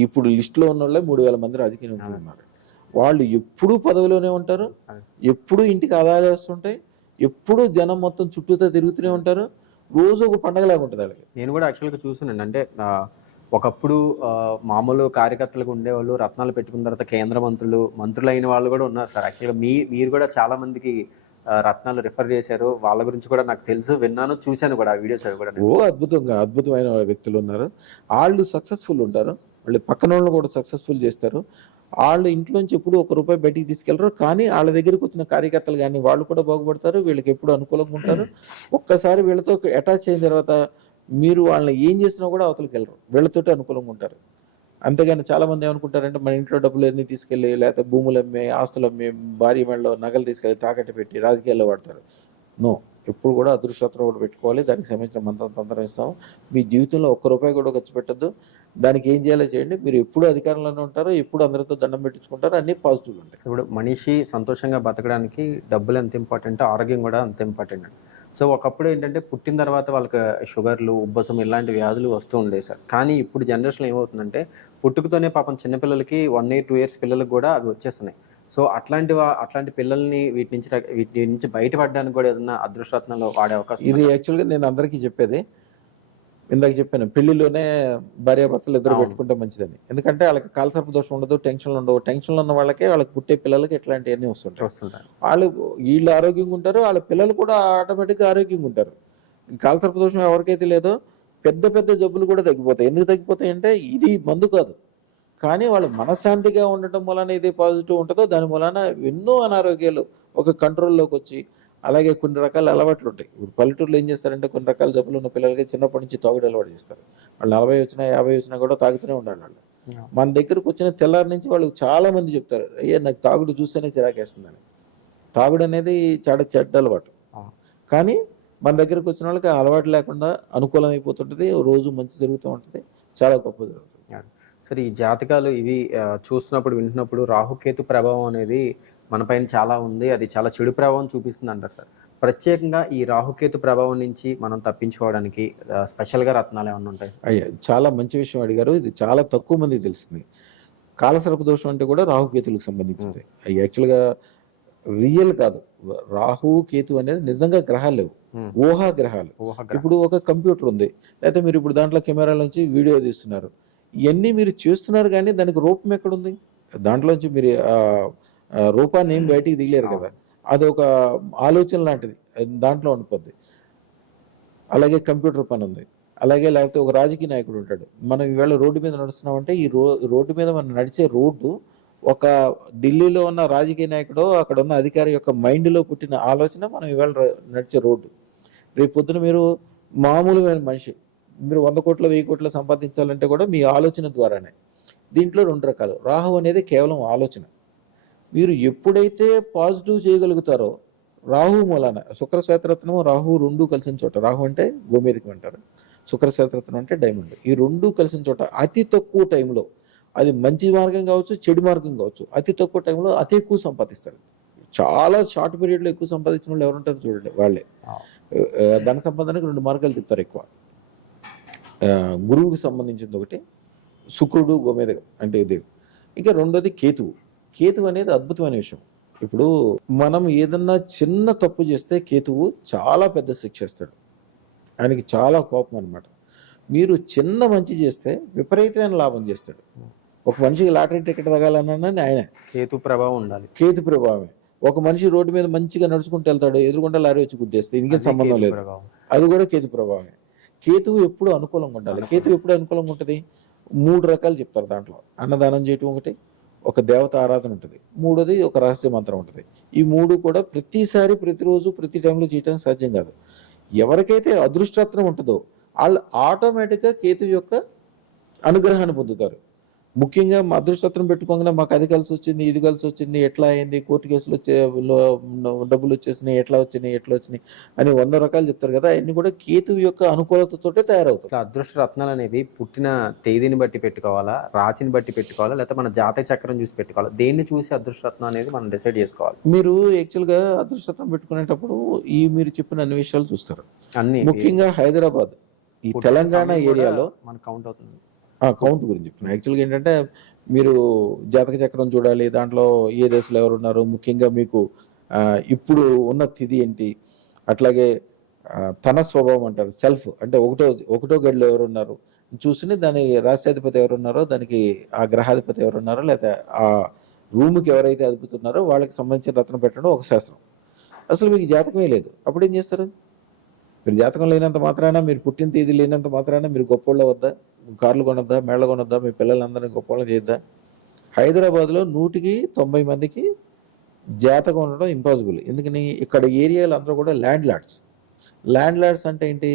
ఇప్పుడు లిస్టులో ఉన్న వాళ్ళే 3000 మంది రాజకీయ నాయకులు ఉన్నారు. వాళ్ళు ఎప్పుడూ పదవిలోనే ఉంటారు, ఎప్పుడూ ఇంటికి ఆదాయాలు వస్తుంటాయి, ఎప్పుడూ జనం మొత్తం చుట్టూతో తిరుగుతూనే ఉంటారు. రోజు ఒక పండగలాగా ఉంటుంది వాళ్ళకి. నేను కూడా యాక్చువల్గా చూసానండి. అంటే ఒకప్పుడు మామూలు కార్యకర్తలకు ఉండేవాళ్ళు, రత్నాలు పెట్టుకున్న తర్వాత కేంద్ర మంత్రులు అయిన వాళ్ళు కూడా ఉన్నారు సార్. యాక్చువల్గా మీరు కూడా చాలా మందికి రత్నాలు రిఫర్ చేశారు. వాళ్ళ గురించి కూడా నాకు తెలుసు, విన్నాను, చూశాను కూడా ఆ వీడియోస్ అవి కూడా. అద్భుతమైన వ్యక్తులు ఉన్నారు. వాళ్ళు సక్సెస్ఫుల్ ఉంటారు, వాళ్ళు పక్కన వాళ్ళు కూడా సక్సెస్ఫుల్ చేస్తారు. వాళ్ళు ఇంట్లోంచి ఎప్పుడు ₹1 బయటికి తీసుకెళ్లరు. కానీ వాళ్ళ దగ్గరికి వచ్చిన కార్యకర్తలు కానీ వాళ్ళు కూడా బాగుపడతారు, వీళ్ళకి ఎప్పుడు అనుకూలంగా ఉంటారు. ఒక్కసారి వీళ్ళతో అటాచ్ అయిన తర్వాత మీరు వాళ్ళని ఏం చేసినా కూడా అవతలకి వెళ్ళరు, వీళ్ళతోటి అనుకూలంగా ఉంటారు. అంతేగాని చాలా మంది ఏమనుకుంటారంటే మన ఇంట్లో డబ్బులు అన్నీ తీసుకెళ్ళి, లేకపోతే భూములు అమ్మి, ఆస్తులు అమ్మి, భారీ మెడలో నగలు తీసుకెళ్ళి తాకట్టు పెట్టి రాజకీయాల్లో వాడతారు. నో, ఎప్పుడు కూడా అదృష్టం కూడా పెట్టుకోవాలి. దానికి సంబంధించిన మంత్రం ఇస్తాము. మీ జీవితంలో ₹1 కూడా ఖర్చు పెట్టద్దు. దానికి ఏం చేయాలో చేయండి. మీరు ఎప్పుడు అధికారంలోనే ఉంటారో, ఎప్పుడు అందరితో దండం పెట్టించుకుంటారో, అన్ని పాజిటివ్గా ఉంటాయి. ఇప్పుడు మనిషి సంతోషంగా బతకడానికి డబ్బులు ఎంత ఇంపార్టెంట్, ఆరోగ్యం కూడా అంత ఇంపార్టెంట్ అండి. సో ఒకప్పుడు ఏంటంటే పుట్టిన తర్వాత వాళ్ళకి షుగర్లు, ఉబ్బసం ఇలాంటి వ్యాధులు వస్తూ ఉండేవి సార్. కానీ ఇప్పుడు జనరేషన్లో ఏమవుతుందంటే పుట్టుకతోనే పాపం చిన్నపిల్లలకి 1 year 2 years పిల్లలకు కూడా అవి వచ్చేస్తున్నాయి. సో అట్లాంటి పిల్లల్ని వీటి నుంచి బయటపడడానికి కూడా ఏదైనా అదృష్టరత్నాలు వాడే అవకాశం? ఇది యాక్చువల్గా నేను అందరికీ చెప్పేది, ఇందాక చెప్పాను, పెళ్లిలోనే భార్యాభర్తలు ఇద్దరు పెట్టుకుంటే మంచిదని. ఎందుకంటే వాళ్ళకి కాలసర్ప దోషం ఉండదు, టెన్షన్లు ఉండవు. టెన్షన్లు ఉన్న వాళ్ళకి పుట్టే పిల్లలకి ఇట్లాంటివన్నీ వస్తుంటాయి. వీళ్ళు ఆరోగ్యంగా ఉంటారు, వాళ్ళ పిల్లలు కూడా ఆటోమేటిక్గా ఆరోగ్యంగా ఉంటారు. కాలసర్ప దోషం ఎవరికైతే లేదో పెద్ద పెద్ద జబ్బులు కూడా తగ్గిపోతాయి. ఎందుకు తగ్గిపోతాయి అంటే ఇది మందు కాదు, కానీ వాళ్ళు మనశ్శాంతిగా ఉండటం వలన ఇది పాజిటివ్ ఉంటుందో దాని వలన ఎన్నో అనారోగ్యాలు ఒక కంట్రోల్లోకి వచ్చి, అలాగే కొన్ని రకాల అలవాట్లు ఉంటాయి. ఇప్పుడు పల్లెటూరులో ఏం చేస్తారంటే కొన్ని రకాల జబ్బులు ఉన్న పిల్లలకి చిన్నప్పటి నుంచి తాగుడు అలవాటు చేస్తారు. వాళ్ళు 40 వచ్చినా 50 వచ్చినా కూడా తాగుతూనే ఉండాలి వాళ్ళు. మన దగ్గరకు వచ్చిన తెల్లారి నుంచి వాళ్ళు చాలా మంది చెప్తారు, అయ్యా నాకు తాగుడు చూస్తేనే చిరాకేస్తుందని. తాగుడు అనేది చాలా చెడ్డ అలవాటు. కానీ మన దగ్గరకు వచ్చిన వాళ్ళకి అలవాటు లేకుండా అనుకూలం అయిపోతుంటుంది, రోజు మంచి జరుగుతూ ఉంటుంది, చాలా గొప్ప జరుగుతుంది. సరే, ఈ జాతకాలు ఇవి చూస్తున్నప్పుడు వింటున్నప్పుడు రాహుకేతు ప్రభావం అనేది మన పైన చాలా ఉంది, అది చాలా చెడు ప్రభావం చూపిస్తుంది అంటారు సార్. ప్రత్యేకంగా ఈ రాహుకేతు ప్రభావం నుంచి మనం తప్పించుకోవడానికి స్పెషల్గా రత్నాలు ఏమన్నా ఉంటాయి? అయ్యా, చాలా మంచి విషయం అడిగారు. ఇది చాలా తక్కువ మందికి తెలిసింది. కాలసర్ప దోషం అంటే కూడా రాహుకేతులకు సంబంధించింది. యాక్చువల్గా రియల్ కాదు. రాహు కేతు అనేది నిజంగా గ్రహాలు లేవు, ఊహా గ్రహాలు. ఇప్పుడు ఒక కంప్యూటర్ ఉంది, లేకపోతే మీరు ఇప్పుడు దాంట్లో కెమెరాల నుంచి వీడియో తీస్తున్నారు, ఇవన్నీ మీరు చేస్తున్నారు, కానీ దానికి రూపం ఎక్కడుంది? దాంట్లోంచి మీరు రూపాన్ని ఏం బయటికి దిగలేరు కదా. అది ఒక ఆలోచన లాంటిది, దాంట్లో ఉండిపోద్ది. అలాగే కంప్యూటర్ పని ఉంది, అలాగే లేకపోతే ఒక రాజకీయ నాయకుడు ఉంటాడు. మనం ఈవేళ రోడ్డు మీద నడుస్తున్నామంటే ఈ రోడ్డు మీద మనం నడిచే రోడ్డు ఒక ఢిల్లీలో ఉన్న రాజకీయ నాయకుడు, అక్కడ ఉన్న అధికారి యొక్క మైండ్లో పుట్టిన ఆలోచన మనం ఈవేళ నడిచే రోడ్డు. రేపు పొద్దున మీరు మామూలుమైన మనిషి, మీరు 100 కోట్లు 1000 కోట్లు సంపాదించాలంటే కూడా మీ ఆలోచన ద్వారానే. దీంట్లో 2 రకాలు. రాహు అనేది కేవలం ఆలోచన, మీరు ఎప్పుడైతే పాజిటివ్ చేయగలుగుతారో రాహు మూలాన శుక్ర శ్వేతరత్నము రాహు రెండు కలిసిన చోట, రాహు అంటే గోమేధికం అంటారు, శుక్ర శ్వేతరత్నం అంటే డైమండ్, ఈ రెండు కలిసిన చోట అతి తక్కువ టైంలో, అది మంచి మార్గం కావచ్చు చెడు మార్గం కావచ్చు, అతి తక్కువ టైంలో అతి ఎక్కువ సంపాదిస్తారు. చాలా షార్ట్ పీరియడ్లో ఎక్కువ సంపాదించిన వాళ్ళు ఎవరుంటారు చూడండి, వాళ్ళే. ధన సంపాదనకు రెండు మార్గాలు చెప్తారు ఎక్కువ. గురువుకి సంబంధించింది ఒకటి శుక్రుడు గోమేధికం అంటే ఇది. ఇంకా రెండోది కేతువు. కేతువు అనేది అద్భుతమైన విషయం. ఇప్పుడు మనం ఏదన్నా చిన్న తప్పు చేస్తే కేతువు చాలా పెద్ద శిక్ష ఇస్తాడు, ఆయనకి చాలా కోపం అనమాట. మీరు చిన్న మంచి చేస్తే విపరీతమైన లాభం చేస్తాడు. ఒక మనిషికి లాటరీ టికెట్ తగాలన్నా ఆయనే, కేతు ప్రభావం ఉండాలి. కేతు ప్రభావమే. ఒక మనిషి రోడ్డు మీద మంచిగా నడుచుకుంటూ వెళ్తాడు, ఎదురుకుండా లారీ వచ్చి గుద్దేస్తే ఇంకేం సంబంధం లేదు, అది కూడా కేతు ప్రభావమే. కేతువు ఎప్పుడు అనుకూలంగా ఉండాలి. కేతువు ఎప్పుడు అనుకూలంగా ఉంటుంది? 3 రకాలు చెప్తారు దాంట్లో. అన్నదానం చేయటం ఒకటి, ఒక దేవత ఆరాధన ఉంటుంది, మూడోది ఒక రహస్య మంత్రం ఉంటుంది. ఈ 3 కూడా ప్రతిసారి ప్రతిరోజు ప్రతి టైంలో చేయడానికి సాధ్యం కాదు. ఎవరికైతే అదృష్టరత్నం ఉంటుందో వాళ్ళు ఆటోమేటిక్గా కేతు యొక్క అనుగ్రహాన్ని పొందుతారు. ముఖ్యంగా మా అదృష్టరత్నం పెట్టుకోగానే మాకు అది కలిసి వచ్చింది, ఇది కలిసి వచ్చింది, ఎట్లా అయింది, కోర్టు కేసులు డబ్బులు వచ్చేసినాయి, ఎట్లా వచ్చినాయి అని 100 రకాలు చెప్తారు కదా. అవన్నీ కూడా కేతువు యొక్క అనుకూలతతోటే తయారవుతాయి. అదృష్ట రత్నాలు అనేవి పుట్టిన తేదీని బట్టి పెట్టుకోవాలా, రాశిని బట్టి పెట్టుకోవాలా, లేకపోతే మన జాతక చక్రం చూసి పెట్టుకోవాలా? దేన్ని చూసి అదృష్ట రత్నం అనేది మనం డిసైడ్ చేసుకోవాలి? మీరు యాక్చువల్గా అదృష్టరత్నం పెట్టుకునేటప్పుడు మీరు చెప్పిన అన్ని విషయాలు చూస్తారు. అన్ని ముఖ్యంగా హైదరాబాద్, ఈ తెలంగాణ ఏరియాలో మనకు కౌంట్ అవుతుంది. కౌంట్ గురించి చెప్తున్నాను. యాక్చువల్గా ఏంటంటే మీరు జాతక చక్రం చూడాలి, దాంట్లో ఏ దశలో ఎవరు ఉన్నారు, ముఖ్యంగా మీకు ఇప్పుడు ఉన్న తిథి ఏంటి, అట్లాగే తన స్వభావం అంటారు, సెల్ఫ్ అంటే ఒకటో గడిలో ఎవరు ఉన్నారు చూసుకుని, దాని రాశ్యాధిపతి ఎవరున్నారో, దానికి ఆ గ్రహాధిపతి ఎవరున్నారో, లేదా ఆ రూమ్కి ఎవరైతే అదుపుతున్నారో వాళ్ళకి సంబంధించిన రత్నం పెట్టడం ఒక శాస్త్రం. అసలు మీకు జాతకమే లేదు, అప్పుడు ఏం చేస్తారు? మీరు జాతకం లేనంత మాత్రాన, మీరు పుట్టిన తేదీ లేనంత మాత్రాన మీరు గొప్పోళ్ళ వద్దా, కార్లు కొనొద్దా, మేళ్ళ కొనొద్దా, మీ పిల్లలందరినీ గొప్పవాళ్ళని చేద్దా? హైదరాబాద్లో 100కి 90 మందికి జాతకం ఉండడం ఇంపాసిబుల్. ఎందుకని? ఇక్కడ ఏరియాలు అందరూ కూడా ల్యాండ్ లార్డ్స్ అంటే ఏంటి?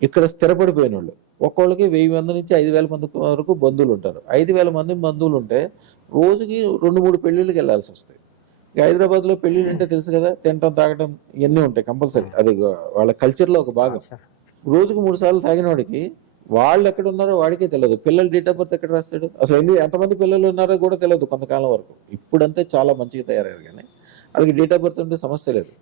ఇక్కడ స్థిరపడిపోయిన వాళ్ళు. ఒక్కొక్కళ్ళకి 1000 మంది నుంచి 5000 మంది వరకు బంధువులు ఉంటారు. 5000 మంది బంధువులు ఉంటే రోజుకి 2-3 పెళ్ళిళ్ళకి వెళ్ళాల్సి వస్తాయి. హైదరాబాద్లో పెళ్ళిళ్ళు అంటే తెలుసు కదా, తినటం తాగటం ఇవన్నీ ఉంటాయి కంపల్సరీ, అది వాళ్ళ కల్చర్లో ఒక భాగం. రోజుకు 3 సార్లు తాగిన వాడికి వాళ్ళు ఎక్కడ ఉన్నారో వాడికే తెలియదు, పిల్లల డేట్ ఆఫ్ బర్త్ ఎక్కడ రాస్తాడు, అసలు ఎంతమంది పిల్లలు ఉన్నారో కూడా తెలియదు కొంతకాలం వరకు. ఇప్పుడంతా చాలా మంచిగా తయారయ్యారు, కానీ వాళ్ళకి డేట్ ఆఫ్ బర్త్ ఉంటే సమస్య లేదు.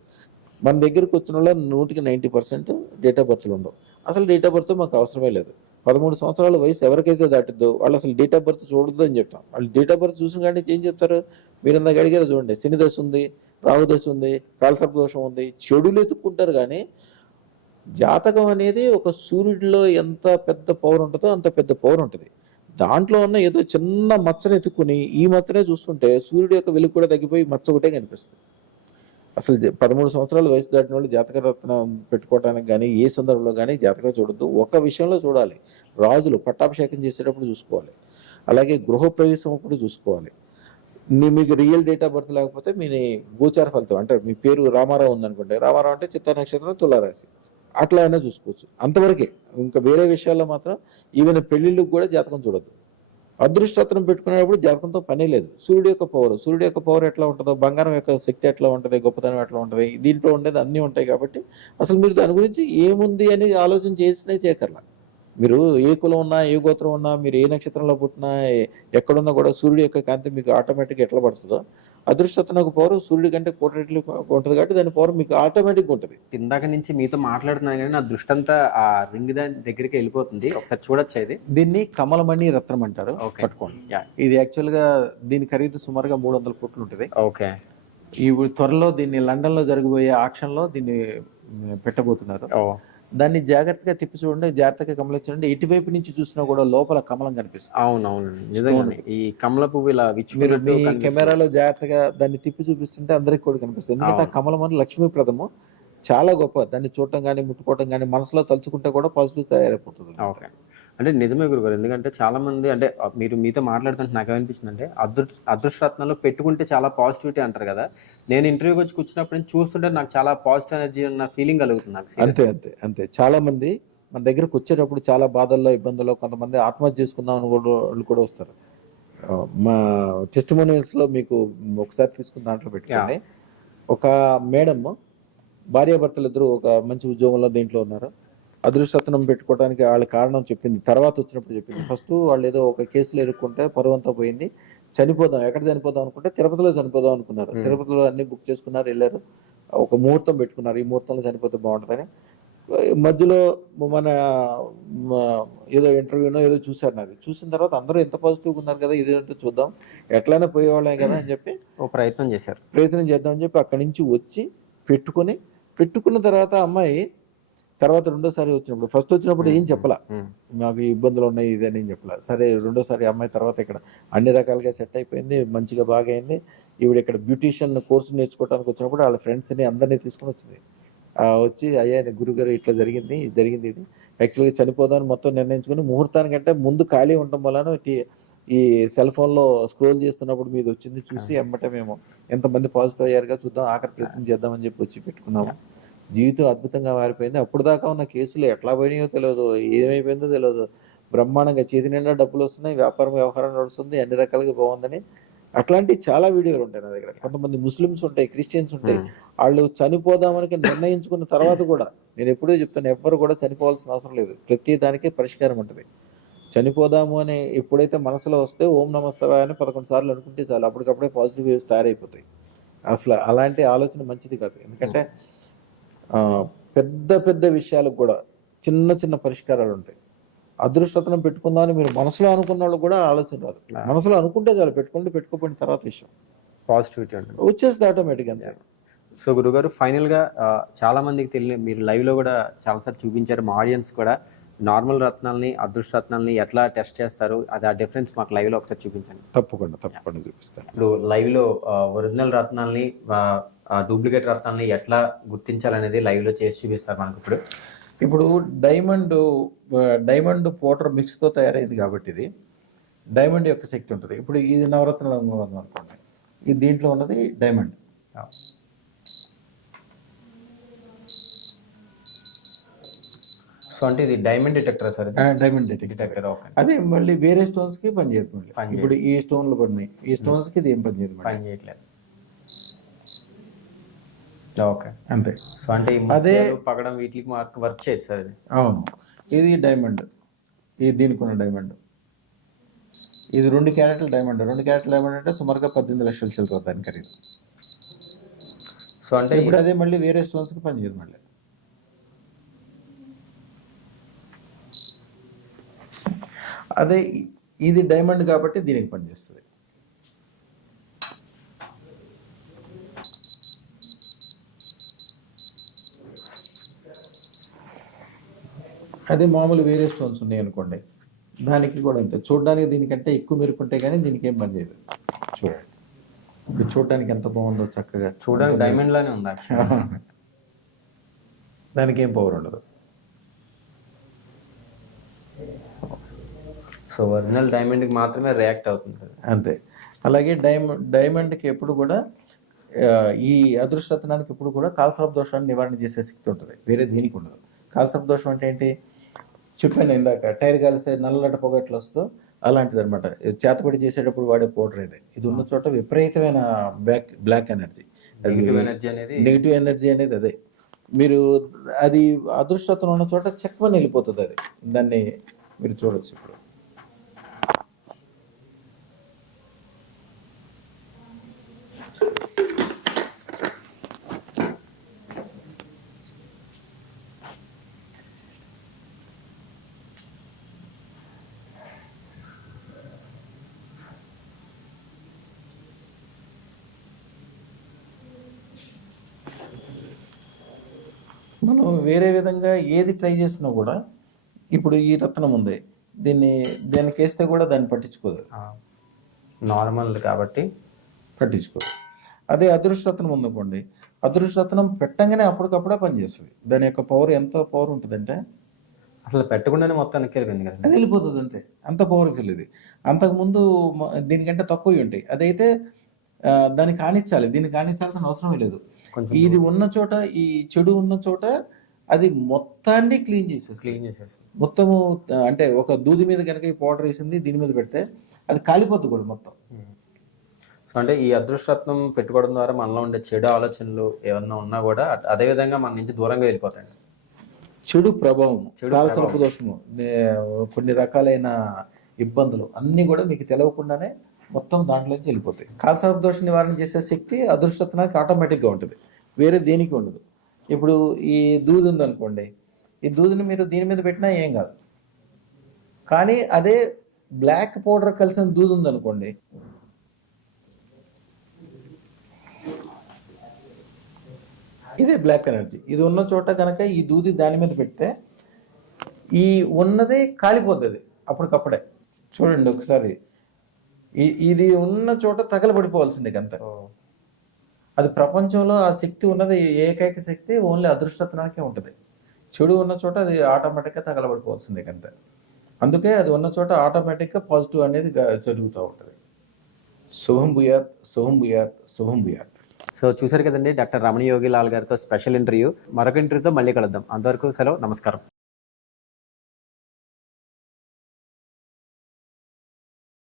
మన దగ్గరకు వచ్చిన వాళ్ళ 100కి 90% డేట్ ఆఫ్ బర్త్లు ఉండవు. అసలు డేట్ ఆఫ్ బర్త్ మాకు అవసరమే లేదు. 13 సంవత్సరాల వయసు ఎవరికైతే దాటిద్దో వాళ్ళు అసలు డేట్ ఆఫ్ బర్త్ చూడొద్దు అని చెప్తాం. వాళ్ళు డేట్ ఆఫ్ బర్త్ చూసిన కానీ ఏం చెప్తారు? మీరు ఇందాక అడిగారు చూడండి, శని దశ ఉంది, రాహు దశ ఉంది, కాలసర్ప దోషం ఉంది, చెడులు ఎత్తుక్కుంటారు. కానీ జాతకం అనేది ఒక సూర్యుడిలో ఎంత పెద్ద పవర్ ఉంటుందో అంత పెద్ద పవర్ ఉంటుంది. దాంట్లో ఉన్న ఏదో చిన్న మచ్చని ఎత్తుకుని ఈ మచ్చనే చూస్తుంటే సూర్యుడి యొక్క వెలుగు కూడా తగ్గిపోయి మచ్చ ఒకటే కనిపిస్తుంది. అసలు 13 సంవత్సరాల వయసు దాటిన వాళ్ళు జాతక రత్నం పెట్టుకోవడానికి కానీ ఏ సందర్భంలో కానీ జాతకం చూడొద్దు. ఒక విషయంలో చూడాలి, రాజులు పట్టాభిషేకం చేసేటప్పుడు చూసుకోవాలి, అలాగే గృహప్రవేశం అప్పుడు చూసుకోవాలి. మీకు రియల్ డేట్ ఆఫ్ బర్త్ లేకపోతే మీ గోచార ఫలితం అంటే మీ పేరు రామారావు ఉందనుకుంటే, రామారావు అంటే చిత్తా నక్షత్రం తులారాశి, అట్లా అయినా చూసుకోవచ్చు. అంతవరకే. ఇంకా వేరే విషయాల్లో మాత్రం ఈవెన్ పెళ్లిళ్ళకి కూడా జాతకం చూడొద్దు. అదృష్టరత్నం పెట్టుకునేటప్పుడు జాతకంతో పనే లేదు. సూర్యుడు యొక్క పవర్ ఎట్లా ఉంటుందో, బంగారం యొక్క శక్తి ఎట్లా ఉంటుంది, గొప్పతనం ఎట్లా ఉంటుంది, దీంట్లో ఉండేది అన్నీ ఉంటాయి. కాబట్టి అసలు మీరు దాని గురించి ఏముంది అని ఆలోచన చేసినే చేయకర్లా. మీరు ఏ కులం ఉన్నా, ఏ గోత్రం ఉన్నా, మీరు ఏ నక్షత్రంలో పుట్టినా, ఎక్కడున్నా కూడా సూర్యుడు యొక్క కాంతి మీకు ఆటోమేటిక్గా ఎట్లా పడుతుందో, అదృష్టరత్నం ఒక పవర్ సూర్యుడి కంటే కోటి ఉంటుంది. కాబట్టి దాని పవర్ మీకు ఆటోమేటిక్గా ఉంటుంది. ఇందాక నుంచి మీతో మాట్లాడుతున్నాను కానీ నా దృష్టి అంతా ఆ రింగ్ దాని దగ్గరికి వెళ్ళిపోతుంది. ఒకసారి చూడొచ్చు. ఇది దీన్ని కమలమణి రత్నం అంటారు. పట్టుకోండి. ఇది యాక్చువల్గా దీని ఖరీదు సుమారుగా 300 కోట్లు ఉంటుంది. ఓకే. ఇప్పుడు త్వరలో దీన్ని లండన్లో జరగబోయే ఆక్షన్లో దీన్ని పెట్టబోతున్నారు. దాన్ని జాగ్రత్తగా తిప్పి చూడండి, జాగ్రత్తగా కమలించండి. ఎటువైపు నుంచి చూసినా కూడా లోపల కమలం కనిపిస్తుంది. అవునవును, నిజంగానే ఈ కమల పువ్వు ఇలా మీ కెమెరాలో జాగ్రత్తగా దాన్ని తిప్పి చూపిస్తుంటే అందరికి కూడా కనిపిస్తుంది. ఎందుకంటే ఆ కమలం అని లక్ష్మీప్రదము, చాలా గొప్ప. దాన్ని చూడటం కానీ ముట్టుకోవటం కానీ మనసులో తలుచుకుంటే కూడా పాజిటివ్ తయారైపోతుంది. ఓకే, అంటే నిజమే గురుగారు. ఎందుకంటే చాలా మంది అంటే మీతో మాట్లాడుతుంటే నాకు ఏమనిపిస్తుంది అంటే అదృష్టరత్నాలు పెట్టుకుంటే చాలా పాజిటివిటీ అంటారు కదా. నేను ఇంటర్వ్యూకి వచ్చి కూర్చున్నప్పుడు చూస్తుంటే నాకు చాలా పాజిటివ్ ఎనర్జీ అన్న ఫీలింగ్ కలుగుతుంది నాకు. అంతే చాలా మంది మన దగ్గరకు వచ్చేటప్పుడు చాలా బాధల్లో, ఇబ్బందుల్లో, కొంతమంది ఆత్మహత్య చేసుకుందాం అని వాళ్ళు కూడా వస్తారు. మా టెస్టిమోనియల్స్లో మీకు ఒకసారి తీసుకున్న దాంట్లో పెట్టుకోండి. ఒక మేడం భార్యాభర్తలు ఇద్దరు ఒక మంచి ఉద్యోగంలో దీంట్లో ఉన్నారు. అదృష్టరత్నం పెట్టుకోవడానికి వాళ్ళ కారణం చెప్పింది, తర్వాత వచ్చినప్పుడు చెప్పింది. ఫస్ట్ వాళ్ళు ఏదో ఒక కేసులో ఇరుక్కుంటే పరువంతా పోయింది, చనిపోదాం, ఎక్కడ చనిపోదాం అనుకుంటే తిరుపతిలో చనిపోదాం అనుకున్నారు. తిరుపతిలో అన్ని బుక్ చేసుకున్నారు, వెళ్ళారు, ఒక ముహూర్తం పెట్టుకున్నారు, ఈ ముహూర్తంలో చనిపోతే బాగుంటుందని. మధ్యలో మన ఏదో ఇంటర్వ్యూనో ఏదో చూశారు, నాకు చూసిన తర్వాత అందరూ ఎంత పాజిటివ్గా ఉన్నారు కదా, ఇదేంటో చూద్దాం, ఎట్లయినా పోయేవాళ్ళే కదా అని చెప్పి ఓ ప్రయత్నం చేశారు. ప్రయత్నం చేద్దామని చెప్పి అక్కడి నుంచి వచ్చి పెట్టుకున్న తర్వాత అమ్మాయి తర్వాత రెండోసారి వచ్చినప్పుడు, ఫస్ట్ వచ్చినప్పుడు ఏం చెప్పలా, నాకు ఈ ఇబ్బందులు ఉన్నాయి ఇదని ఏం చెప్పలా. సరే రెండోసారి అమ్మాయి తర్వాత ఇక్కడ అన్ని రకాలుగా సెట్ అయిపోయింది, మంచిగా బాగా అయింది. ఈవిడ ఇక్కడ బ్యూటీషియన్ కోర్సు నేర్చుకోవడానికి వచ్చినప్పుడు వాళ్ళ ఫ్రెండ్స్ని అందరినీ తీసుకొని వచ్చింది. వచ్చి అయ్యా గురుగారు ఇట్లా జరిగింది ఇది యాక్చువల్గా చనిపోదామని మొత్తం నిర్ణయించుకుని ముహూర్తానికంటే ముందు ఖాళీ ఉండటం వలన ఈ సెల్ ఫోన్లో స్క్రోల్ చేస్తున్నప్పుడు మీద వచ్చింది, చూసి ఎమ్మటే మేము ఎంతమంది పాజిటివ్ అయ్యారుగా చూద్దాం, ఆఖరి ప్రయత్నం చేద్దామని చెప్పి వచ్చి పెట్టుకున్నాము. జీవితం అద్భుతంగా మారిపోయింది. అప్పుడు దాకా ఉన్న కేసులు ఎట్లా పోయినాయో తెలియదు, ఏమైపోయిందో తెలియదు. బ్రహ్మాండంగా చేతి నిండా డబ్బులు వస్తున్నాయి, వ్యవహారం నడుస్తుంది, అన్ని రకాలుగా బాగుందని. అట్లాంటి చాలా వీడియోలు ఉంటాయి నా దగ్గర. కొంతమంది ముస్లిమ్స్ ఉంటాయి, క్రిస్టియన్స్ ఉంటాయి, వాళ్ళు చనిపోదామని నిర్ణయించుకున్న తర్వాత కూడా, నేను ఎప్పుడూ చెప్తాను, ఎవ్వరు కూడా చనిపోవాల్సిన అవసరం లేదు, ప్రతి దానికి పరిష్కారం ఉంటుంది. చనిపోదాము అని ఎప్పుడైతే మనసులో వస్తే ఓం నమః శివాయ అని 11 సార్లు అనుకుంటే చాలు, అప్పటికప్పుడే పాజిటివ్ వేవ్స్ తయారైపోతాయి. అసలు అలాంటి ఆలోచన మంచిది కాదు. ఎందుకంటే పెద్ద పెద్ద విషయాలకు కూడా చిన్న చిన్న పరిష్కారాలు ఉంటాయి. అదృష్టతనం పెట్టుకుందామని మీరు మనసులో అనుకున్న వాళ్ళు కూడా ఆలోచన రాదు. మనసులో అనుకుంటే చాలు, పెట్టుకోపోయిన తర్వాత విషయం పాజిటివిటీ వచ్చేస్తుంది ఆటోమేటిక్గా. అంతే. సో గురుగారు, ఫైనల్గా చాలా మందికి తెలియని, మీరు లైవ్లో కూడా చాలాసార్లు చూపించారు, మా ఆడియన్స్ కూడా నార్మల్ రత్నాలని అదృష్ట రత్నాలని ఎట్లా టెస్ట్ చేస్తారు, అది ఆ డిఫరెన్స్ మాకు లైవ్లో ఒకసారి చూపించండి. తప్పకుండా చూపిస్తాను. ఇప్పుడు లైవ్లో ఒరిజినల్ రత్నాలని డూప్లికేట్ రత్నాలని ఎట్లా గుర్తించాలనేది లైవ్లో చేసి చూపిస్తారు మనకు. ఇప్పుడు డైమండ్ పౌడర్ మిక్స్తో తయారైంది కాబట్టి ఇది డైమండ్ యొక్క శక్తి ఉంటుంది. ఇప్పుడు ఇది నవరత్నాల అనుకోండి, ఇది దీంట్లో ఉన్నది డైమండ్. సో అంటే ఇది diamond detector sir? Diamond detector. అదే మళ్ళీ వేరే స్టోన్స్ కి పనిచేయదు. ఇప్పుడు ఈ స్టోన్లు పడినాయి, ఈ స్టోన్స్ కి ఇది ఏం పనిచేయట్లేదు. ఓకే, అంతే. సో అంటే అదే పగడం వీటికి వర్క్ చేస్తారు అది. అవును, ఇది డైమండ్, ఇది దీనికి ఉన్న డైమండ్, ఇది 2 క్యారెట్ల డైమండ్. 2 క్యారెట్ల డైమండ్ అంటే సుమారుగా 18 లక్షల చిల్లర దాని ఖరీదు. సో అంటే ఇప్పుడు అదే మళ్ళీ వేరే స్టోన్స్ కి పనిచేయదు. మళ్ళీ అదే ఇది డైమండ్ కాబట్టి దీనికి పనిచేస్తుంది. అదే మామూలు వేరే స్టోన్స్ ఉన్నాయి అనుకోండి, దానికి కూడా అంతే. చూడడానికి దీనికంటే ఎక్కువ మెరుపుంటాయి కానీ దీనికి ఏం పని చేయదు. చూడండి, ఇప్పుడు చూడడానికి ఎంత బాగుందో, చక్కగా చూడడానికి డైమండ్ లానే ఉంది. దానికి ఏం పవర్ ఉండదు. సో ఒరిజినల్ డైమండ్కి మాత్రమే రియాక్ట్ అవుతుంది అంతే. అలాగే డైమండ్కి ఎప్పుడు కూడా ఈ అదృష్టరత్నానికి ఎప్పుడు కూడా కాల్సరపు దోషాన్ని నివారణ చేసే శక్తి ఉంటుంది, వేరే దీనికి ఉండదు. కాల్సరపు దోషం అంటే ఏంటి చెప్పాను ఇందాక, టైర్ కాల్సే నల్లట పొగ ఎట్లా వస్తుందో అలాంటిది అనమాట. చేతపడి చేసేటప్పుడు వాడే పౌడర్ ఇది ఉన్న చోట విపరీతమైన బ్లాక్ ఎనర్జీ, నెగిటివ్ ఎనర్జీ అనేది అదే. మీరు అది అదృష్టరత్నం ఉన్న చోట చెక్వని వెళ్ళిపోతుంది, అది దాన్ని మీరు చూడొచ్చు. ఇప్పుడు మనం వేరే విధంగా ఏది ట్రై చేసినా కూడా, ఇప్పుడు ఈ రత్నం ఉంది, దానికి వేస్తే కూడా దాన్ని పట్టించుకోదు, నార్మల్ కాబట్టి పట్టించుకోదు. అదే అదృష్టరత్నం ఉందనుకోండి, అదృష్టరత్నం పెట్టంగానే అప్పటికప్పుడే పనిచేస్తుంది. దాని యొక్క పవర్ ఎంత పవర్ ఉంటుందంటే అసలు పెట్టకుండానే మొత్తం వెళ్ళిపోయింది కదా, అది వెళ్ళిపోతుంది అంతే. అంత పవర్ఫుల్ ఇది. అంతకుముందు దీనికంటే తక్కువ ఉంటాయి. అదైతే దాన్ని కానిచ్చాలి, దీన్ని కానిచ్చాల్సిన అవసరమే లేదు. ఇది ఉన్న చోట, ఈ చెడు ఉన్న చోట అది మొత్తాన్ని క్లీన్ చేసేస్తుంది. మొత్తము అంటే ఒక దూది మీద కనుక ఈ పౌడర్ వేసింది దీని మీద పెడితే అది కాలిపోద్ది కూడా మొత్తం. సో అంటే ఈ అదృష్టరత్నం పెట్టుకోవడం ద్వారా మనలో ఉండే చెడు ఆలోచనలు ఏమన్నా ఉన్నా కూడా అదే విధంగా మన నుంచి దూరంగా వెళ్ళిపోతాయి. చెడు ప్రభావం, కాలసర్ప దోషము, కొన్ని రకాలైన ఇబ్బందులు అన్నీ కూడా మీకు తెలియకుండానే మొత్తం దాంట్లోంచి వెళ్ళిపోతాయి. కాలసర్ప దోష నివారణ చేసే శక్తి అదృష్టరత్నానికి ఆటోమేటిక్గా ఉంటుంది, వేరే దేనికి ఉండదు. ఇప్పుడు ఈ దూది ఉందనుకోండి, ఈ దూదిని మీరు దీని మీద పెట్టినా ఏం కాదు. కానీ అదే బ్లాక్ పౌడర్ కలిసిన దూది ఉందనుకోండి, ఇదే బ్లాక్ ఎనర్జీ. ఇది ఉన్న చోట కనుక ఈ దూది దాని మీద పెడితే ఈ ఉన్నదే కాలిపోతుంది అప్పటికప్పుడే. చూడండి ఒకసారి, ఇది ఉన్న చోట తగలబడిపోవాల్సిందే కంత. అది ప్రపంచంలో ఆ శక్తి ఉన్నది, ఏకైక శక్తి ఓన్లీ అదృష్టత్వానికే ఉంటుంది. చెడు ఉన్న చోట అది ఆటోమేటిక్గా తగలబడిపోవాల్సిందే కంత. అందుకే అది ఉన్న చోట ఆటోమేటిక్గా పాజిటివ్ అనేది జరుగుతూ ఉంటుంది. శుభం భూయాత్, శుభం భూయాత్, శుభం భూయాత్. సో చూశారు కదండి డాక్టర్ రమణ యోగి లాల్ గారితో స్పెషల్ ఇంటర్వ్యూ. మరొక ఇంటర్వ్యూతో మళ్ళీ కలుద్దాం. అంతవరకు సెలవు, నమస్కారం.